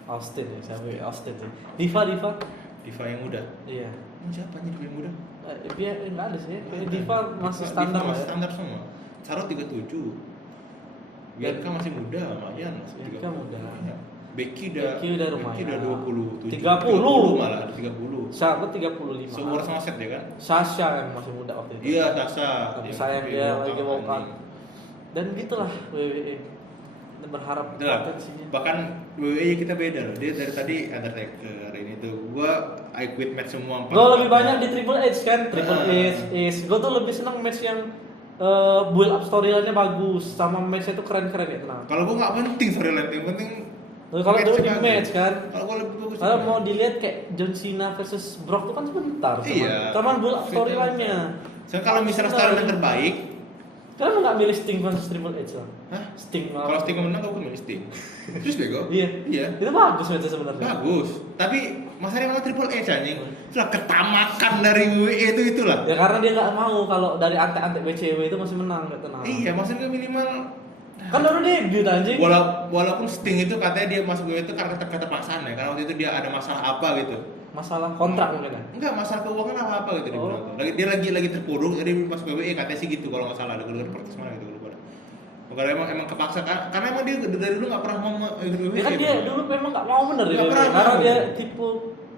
Austin ya, siapa ya? Austin ya. Diva yang muda. Iya. Siapa nih Diva yang muda? Dia enggak ada sih. Diva masih standar. Masih standar semua. Charlotte 37. Bianca masih muda, lumayan masih 30. Bianca muda. Becky udah lumayan. Becky udah 27. 30 malah, 30. Charlotte 35. Seumur sama Seth ya kan? Sasha yang masih muda waktu itu. Iya, Sasha. Tapi sayang dia lagi walk out. Dan gitulah WWE. Kita berharap potensinya. Bahkan WWE kita beda loh. Dia dari tadi Undertaker ini tuh. Gua I Quit match semua 4. Gua lebih banyak di Triple H kan. Triple H. Gua tuh lebih senang match yang build up storyline-nya bagus sama match itu keren-keren ya, tenang. Kalau gua enggak penting storyline, yang penting kalau dulu di match kan. Kalau gua lebih bagus. Kalau mau dilihat kayak John Cena versus Brock tuh kan sebentar. Iya. Cuman build up storyline-nya. So, kalau misalnya storyline terbaik, kenapa nggak milih Sting versus Triple H lah? hah? Sting malah. Kalau Sting menang aku milih Sting. Terus bego? Iya. Itu bagus match sebenarnya. Bagus. Tapi masalahnya memang Triple H anjing. Itulah ketamakan dari WWE itulah. Ya karena dia nggak mau kalau dari antek-antek BCW itu masih menang, nggak tenang. Iya, maksudnya minimal Kan baru debut anjing. walaupun Sting itu katanya dia masuk WWE itu karena keterpaksaan ya. Karena waktu itu dia ada masalah apa gitu. Masalah kontrak mungkin ya? Enggak, masalah keuangan apa gitu dia bilang tuh. Dia lagi terpuruk jadi masuk WWE katanya sih gitu kalau nggak salah. Ada keluar protes mana gitu lupa. Bukan emang kepaksa karena emang dia dari dulu nggak pernah mau WWE. Ya kan dia dulu memang nggak mau bener Nggak ya. pernah Karena mau. dia tipe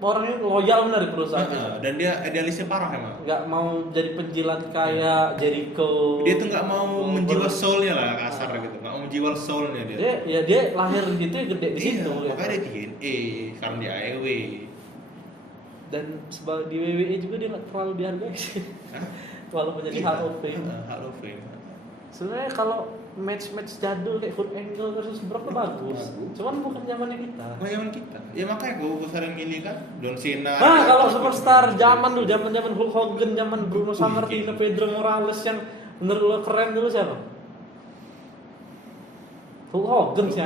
orangnya loyal bener di perusahaan. Dan dia idealisnya parah emang. Nggak mau jadi penjilat kayak Jericho. Dia tuh nggak mau menjiwal soulnya lah kasar gitu, nggak mau menjiwal soulnya dia. Dia lahir gitu ya gede di situ. Iya, makanya dia TNA, sekarang di AEW. Dan sebagai di WWE juga dia nggak terlalu dihargai sih. Walaupun jadi Hall of Fame. Hall of Fame. Sebenarnya kalau match-match jadul kayak Kurt Angle versus Brock tuh bagus. Cuman bukan zamannya kita. Oh zaman kita. Ya makanya gue sering milih kan John Cena. Nah, kalau superstar zaman dulu, zaman Hulk Hogan, zaman Bruno Sammartino, Pedro Morales yang bener keren dulu siapa? Hulk Hogan sih.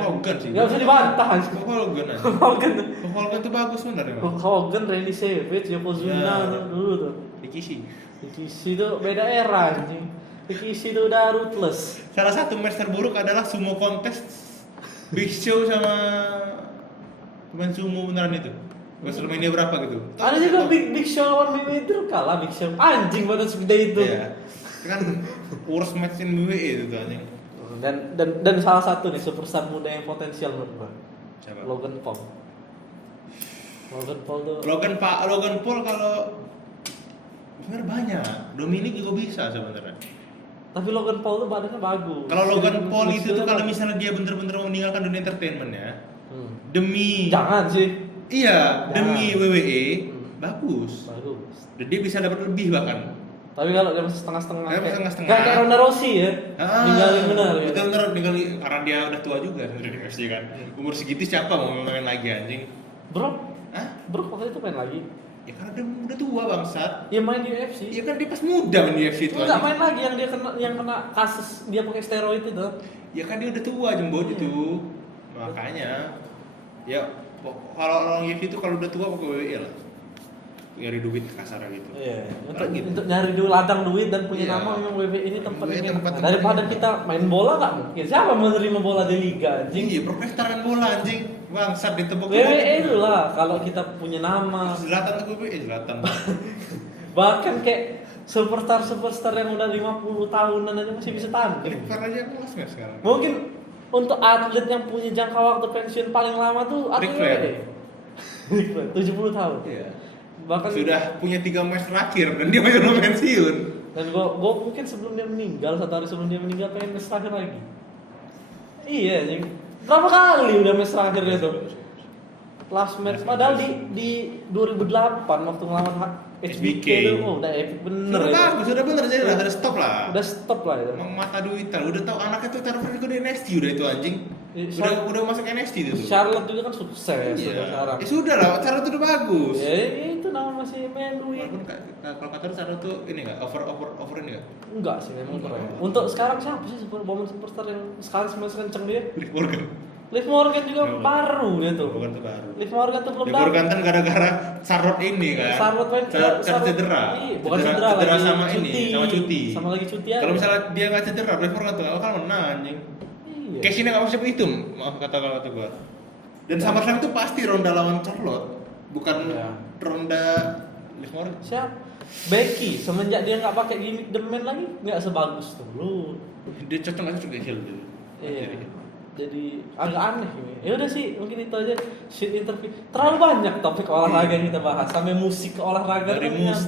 Enggak bisa dibantah anjing. Hulk Hogan aja. Hulk Hogan. Hulk Hogan tuh bagus bener emang. Hulk Hogan, Randy Savage, Yokozuna dulu tuh. Rikishi tuh beda era anjing. Rikishi tuh udah ruthless. Salah satu match terburuk adalah sumo contest Big Show sama pemain sumo beneran itu. WrestleMania berapa gitu? Ada juga Big Show lawan Mayweather kalah Big Show. Anjing badan segede itu. Iya. Itu kan worst match in WWE itu tuh anjing. Dan salah satu nih superstar muda yang potensial menurut gua. Siapa? Logan Paul tuh. Logan Paul kalau sebenarnya banyak. Dominic juga bisa sebenarnya. Tapi Logan Paul tuh badannya bagus. Kalau Logan Paul itu tuh kalau misalnya dia bener-bener mau meninggalkan dunia entertainment ya, demi jangan sih. Iya, demi WWE bagus. Dan dia bisa dapat lebih bahkan. Tapi kalau dia masih setengah-setengah. Kayak Ronda Rousey ya. Ninggalin benar. Betul ninggalin karena dia udah tua juga sebenarnya di UFC kan. Umur segitu siapa mau main lagi anjing? Bro waktu itu main lagi. Ya karena dia udah tua bangsat. Ya main di UFC. Iya kan dia pas muda main di UFC itu. Enggak main lagi yang kena kasus dia pakai steroid itu. Ya kan dia udah tua jembut itu. Makanya ya kalau orang UFC itu kalau udah tua pakai WWE lah. Nyari duit kasar gitu. Iya. Untuk nyari duit, ladang duit dan punya nama memang WWE ini tempatnya. Daripada kita main bola nggak mungkin. Siapa mau menerima bola di liga anjing? Iya, profesional bola anjing. Bangsat ditepuk. WWE itu lah kalau kita punya nama. Zlatan tuh WWE Zlatan. Bahkan kayak superstar yang udah 50 tahunan aja masih bisa tanding. River aja kelas nggak sekarang. Mungkin untuk atlet yang punya jangka waktu pensiun paling lama tuh atlet WWE. 70 tahun. Iya. Bahkan sudah punya 3 match terakhir dan dia masih belum pensiun. Dan gue mungkin sebelum dia meninggal, 1 hari sebelum dia meninggal pengen match terakhir lagi. Iya, anjing. Berapa kali udah match terakhir itu? Last match padahal di 2008 waktu ngelawan HBK itu udah epic bener. Sudah itu. bagus, sudah bener jadi udah stop lah. Udah stop lah itu. Emang mata duitan, udah tahu anaknya tuh taruh udah NXT udah itu anjing. Udah masuk NXT itu tuh. Charlotte juga kan sukses Iya. sekarang. Ya sudah lah, Charlotte udah bagus. Ya itu nama masih main duit. Walaupun kalau kata Charlotte tuh ini enggak over ini enggak? Enggak sih memang keren. Untuk sekarang siapa sih woman superstar yang sekarang semakin kenceng dia? Liv Morgan. Liv Morgan juga baru dia tuh. Morgan tuh baru. Liv Morgan tuh belum Liv Morgan kan gara-gara Charlotte ini kan. Charlotte main Charlotte cedera. Iya, bukan cedera lagi. sama ini, sama cuti. Sama lagi cuti aja. Kalau misalnya dia nggak cedera, Liv Morgan tuh nggak bakal menang anjing. Iya. Cash ini nggak bisa itu, maaf kata gua. Dan SummerSlam itu pasti Ronda lawan Charlotte, bukan Iya. Ronda Liv Morgan. Siap. Becky semenjak dia nggak pakai gimmick The Man lagi nggak sebagus dulu. Dia cocok nggak sih sebagai heel dulu? Iya. Jadi agak aneh ini. Ya udah sih, mungkin itu aja shit interview. Terlalu banyak topik olahraga yang kita bahas, sampai musik ke olahraga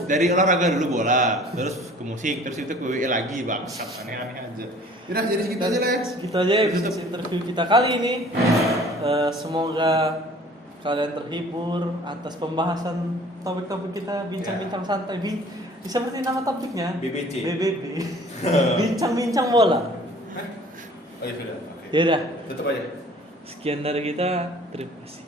Dari olahraga dulu bola, terus ke musik, terus itu ke WWE lagi bangsat aneh-aneh aja. Udah jadi segitu aja Lex. Gitu aja episode interview kita kali ini. Semoga kalian terhibur atas pembahasan topik-topik kita, bincang-bincang santai. Seperti nama topiknya BBC. BBB. Bincang-bincang bola. Oh ya sudah. Oke. Ya udah. Tutup aja. Sekian dari kita. Terima kasih.